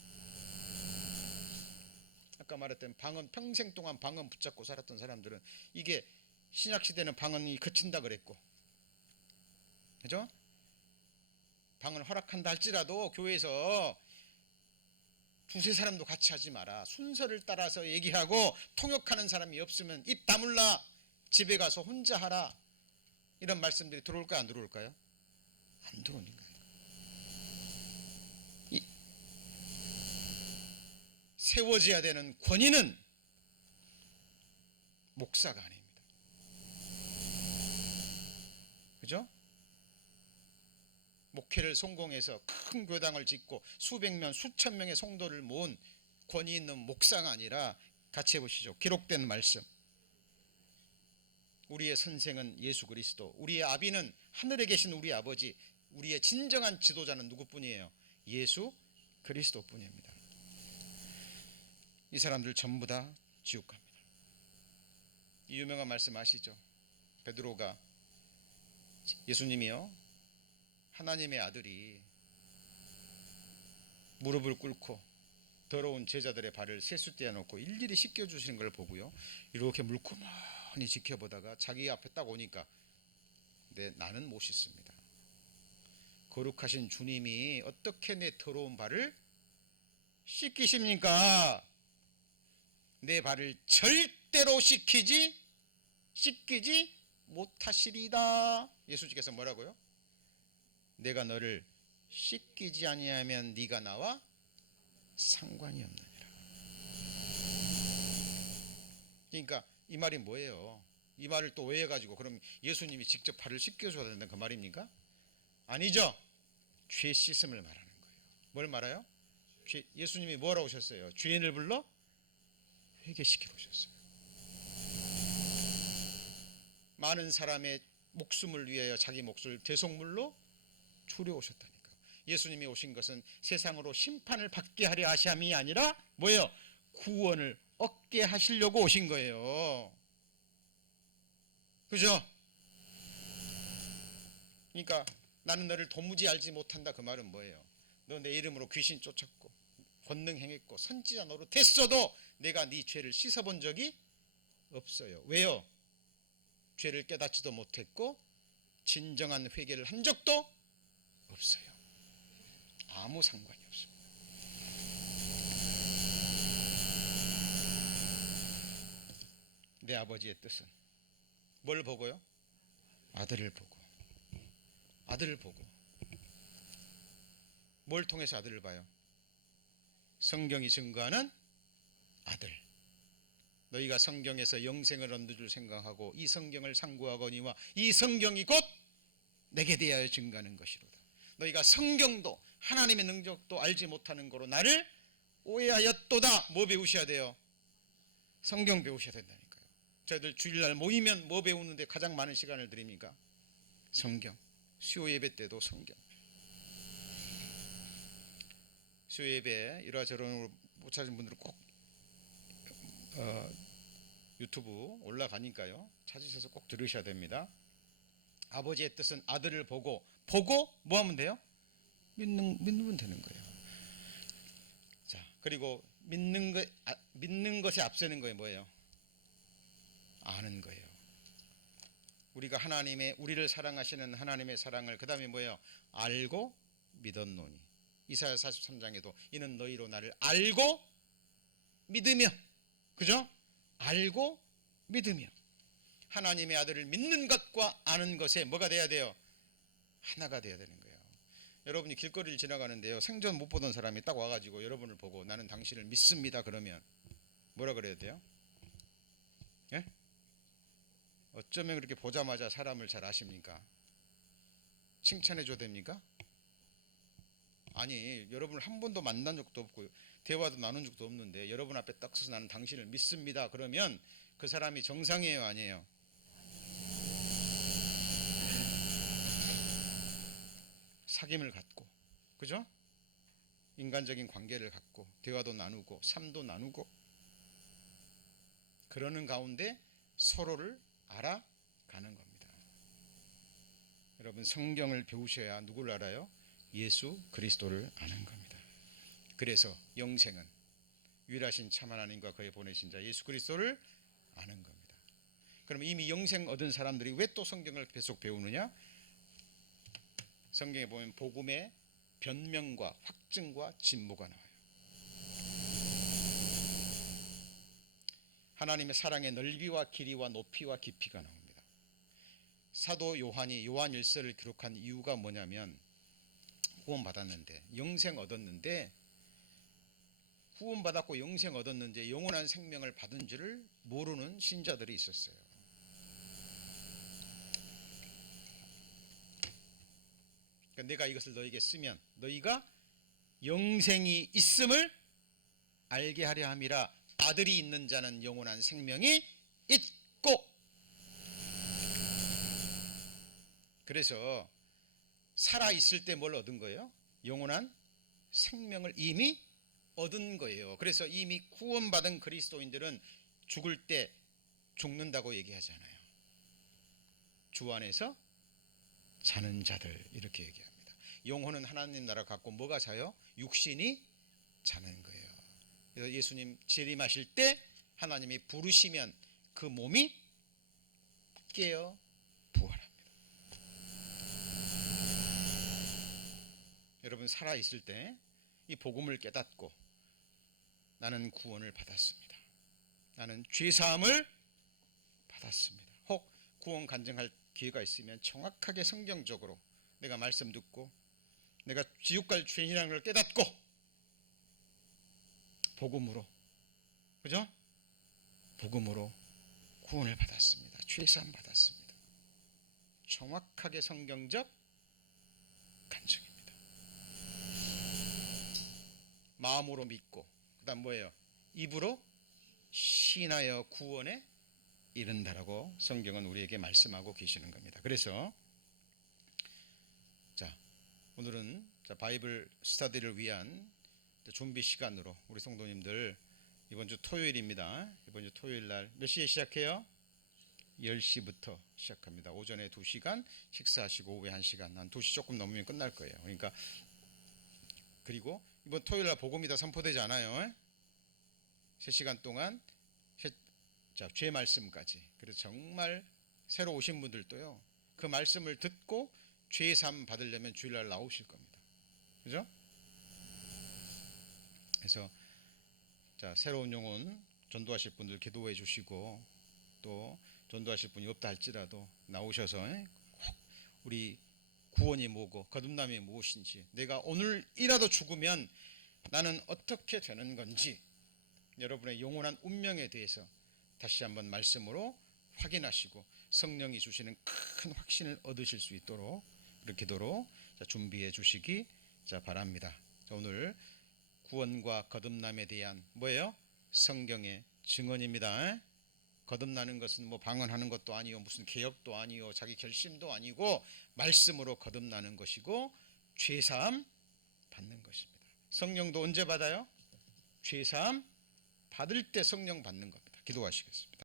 아까 말했던 방언, 평생 동안 방언 붙잡고 살았던 사람들은 이게 신약시대는 방언이 그친다 그랬고, 그죠? 방언 허락한다 할지라도 교회에서 두세 사람도 같이 하지 마라. 순서를 따라서 얘기하고 통역하는 사람이 없으면 입 다물라. 집에 가서 혼자 하라. 이런 말씀들이 들어올까요? 안 들어올까요? 안 들어오니까요. 세워져야 되는 권위는 목사가 아닙니다. 그죠? 목회를 성공해서 큰 교당을 짓고 수백 명, 수천 명의 성도를 모은 권위 있는 목사가 아니라, 같이 해보시죠. 기록된 말씀. 우리의 선생은 예수 그리스도, 우리의 아비는 하늘에 계신 우리 아버지, 우리의 진정한 지도자는 누구뿐이에요? 예수 그리스도뿐입니다. 이 사람들 전부 다 지옥 갑니다. 이 유명한 말씀 아시죠? 베드로가 예수님이요, 하나님의 아들이 무릎을 꿇고 더러운 제자들의 발을 세숫대에 놓고 일일이 씻겨주시는 걸 보고요, 이렇게 물고만히 지켜보다가 자기 앞에 딱 오니까 나는 못 씻습니다. 거룩하신 주님이 어떻게 내 더러운 발을 씻기십니까? 내 발을 절대로 씻기지 못하시리다. 예수님께서 뭐라고요? 내가 너를 씻기지 아니하면 네가 나와 상관이 없느니라. 그러니까 이 말이 뭐예요? 이 말을 또 왜 해가지고 그럼 예수님이 직접 발을 씻겨줘야 된다는 그 말입니까? 아니죠. 죄 씻음을 말하는 거예요. 뭘 말해요? 예수님이 뭐하러 오셨어요? 죄인을 불러 회개시키러 오셨어요. 많은 사람의 목숨을 위하여 자기 목숨을 대속물로 주려 오셨다니까. 예수님이 오신 것은 세상으로 심판을 받게 하려 하심이 아니라 뭐예요? 구원을 얻게 하시려고 오신 거예요. 그죠? 그러니까 나는 너를 도무지 알지 못한다 그 말은 뭐예요? 너 내 이름으로 귀신 쫓았고 권능 행했고 선지자 노릇했어도 내가 네 죄를 씻어본 적이 없어요. 왜요? 죄를 깨닫지도 못했고 진정한 회개를 한 적도 없어요. 아무 상관이 없습니다. 내 아버지의 뜻은 뭘 보고요? 아들을 보고. 뭘 통해서 아들을 봐요? 성경이 증거하는 아들. 너희가 성경에서 영생을 얻는 줄 생각하고 이 성경을 상고하거니와 이 성경이 곧 내게 대하여 증거하는 것이로다. 너희가 성경도 하나님의 능력도 알지 못하는 거로 나를 오해하였도다. 뭐 배우셔야 돼요? 성경 배우셔야 된다니까요. 저희들 주일날 모이면 뭐 배우는데 가장 많은 시간을 드립니까? 성경. 수요 예배 때도 성경. 수요 예배 이러저러로 못 찾은 분들은 꼭 유튜브 올라가니까요. 찾으셔서 꼭 들으셔야 됩니다. 아버지의 뜻은 아들을 보고 뭐 하면 돼요? 믿는 되는 거예요. 자, 그리고 믿는 것에 앞서는 거예요. 뭐예요? 아는 거예요. 우리가 우리를 사랑하시는 하나님의 사랑을 그 다음에 뭐예요? 알고 믿었노니. 이사야 43장에도 이는 너희로 나를 알고 믿으며, 그죠? 알고 믿으며. 하나님의 아들을 믿는 것과 아는 것에 뭐가 돼야 돼요? 하나가 돼야 되는 거예요. 여러분이 길거리를 지나가는데요, 생전 못 보던 사람이 딱 와가지고 여러분을 보고 나는 당신을 믿습니다 그러면 뭐라 그래야 돼요? 예? 어쩌면 그렇게 보자마자 사람을 잘 아십니까? 칭찬해 줘야 됩니까? 아니, 여러분을 한 번도 만난 적도 없고 대화도 나눈 적도 없는데 여러분 앞에 딱 서서 나는 당신을 믿습니다 그러면 그 사람이 정상이에요, 아니에요? 사귐을 갖고, 그죠? 인간적인 관계를 갖고 대화도 나누고 삶도 나누고 그러는 가운데 서로를 알아가는 겁니다. 여러분, 성경을 배우셔야 누구를 알아요? 예수 그리스도를 아는 겁니다. 그래서 영생은 유일하신 참 하나님과 그의 보내신 자 예수 그리스도를 아는 겁니다. 그럼 이미 영생 얻은 사람들이 왜 또 성경을 계속 배우느냐? 성경에 보면 복음의 변명과 확증과 진모가 나와요. 하나님의 사랑의 넓이와 길이와 높이와 깊이가 나옵니다. 사도 요한이 요한일서를 기록한 이유가 뭐냐면 구원받았는데 영생 얻었는데 구원받았고 영생 얻었는데 영원한 생명을 받은 줄을 모르는 신자들이 있었어요. 내가 이것을 너에게 쓰면 너희가 영생이 있음을 알게 하려 함이라. 아들이 있는 자는 영원한 생명이 있고. 그래서 살아있을 때 뭘 얻은 거예요? 영원한 생명을 이미 얻은 거예요. 그래서 이미 구원받은 그리스도인들은 죽을 때 죽는다고 얘기하잖아요. 주 안에서 자는 자들 이렇게 얘기합니다. 영혼은 하나님 나라 갖고 뭐가 자요? 육신이 자는 거예요. 그래서 예수님 재림하실 때 하나님이 부르시면 그 몸이 깨어 부활합니다. 여러분, 살아있을 때 이 복음을 깨닫고 나는 구원을 받았습니다. 나는 죄사함을 받았습니다. 혹 구원 간증할 기회가 있으면 정확하게 성경적으로 내가 말씀 듣고 내가 지옥 갈 죄인이라는 걸 깨닫고 복음으로, 그죠? 복음으로 구원을 받았습니다. 죄사함 받았습니다. 정확하게 성경적 간증입니다. 마음으로 믿고 그 다음 뭐예요? 입으로 신하여 구원에 이른다라고 성경은 우리에게 말씀하고 계시는 겁니다. 그래서 자, 오늘은 바이블 스터디를 위한 준비 시간으로 우리 성도님들 이번 주 토요일입니다. 이번 주 토요일 날 몇 시에 시작해요? 10시부터 시작합니다. 오전에 2시간 식사하시고 오후에 1시간, 한 2시 조금 넘으면 끝날 거예요. 그러니까 그리고 이번 토요일 날 복음이 다 선포되지 않아요. 3시간 동안 죄 말씀까지. 그래서 정말 새로 오신 분들도요, 그 말씀을 듣고 죄 사함 받으려면 주일날 나오실 겁니다. 그죠? 그래서 새로운 영혼 전도하실 분들 기도해 주시고, 또 전도하실 분이 없다 할지라도 나오셔서 꼭 우리 구원이 뭐고 거듭남이 무엇인지, 내가 오늘이라도 죽으면 나는 어떻게 되는 건지, 여러분의 영원한 운명에 대해서 다시 한번 말씀으로 확인하시고 성령이 주시는 큰 확신을 얻으실 수 있도록 그렇게 기도로 준비해 주시기 바랍니다. 오늘 구원과 거듭남에 대한 뭐예요? 성경의 증언입니다. 거듭나는 것은 뭐 방언하는 것도 아니요, 무슨 개혁도 아니요, 자기 결심도 아니고 말씀으로 거듭나는 것이고 죄사함 받는 것입니다. 성령도 언제 받아요? 죄사함 받을 때 성령 받는 겁니다. 기도하시겠습니다.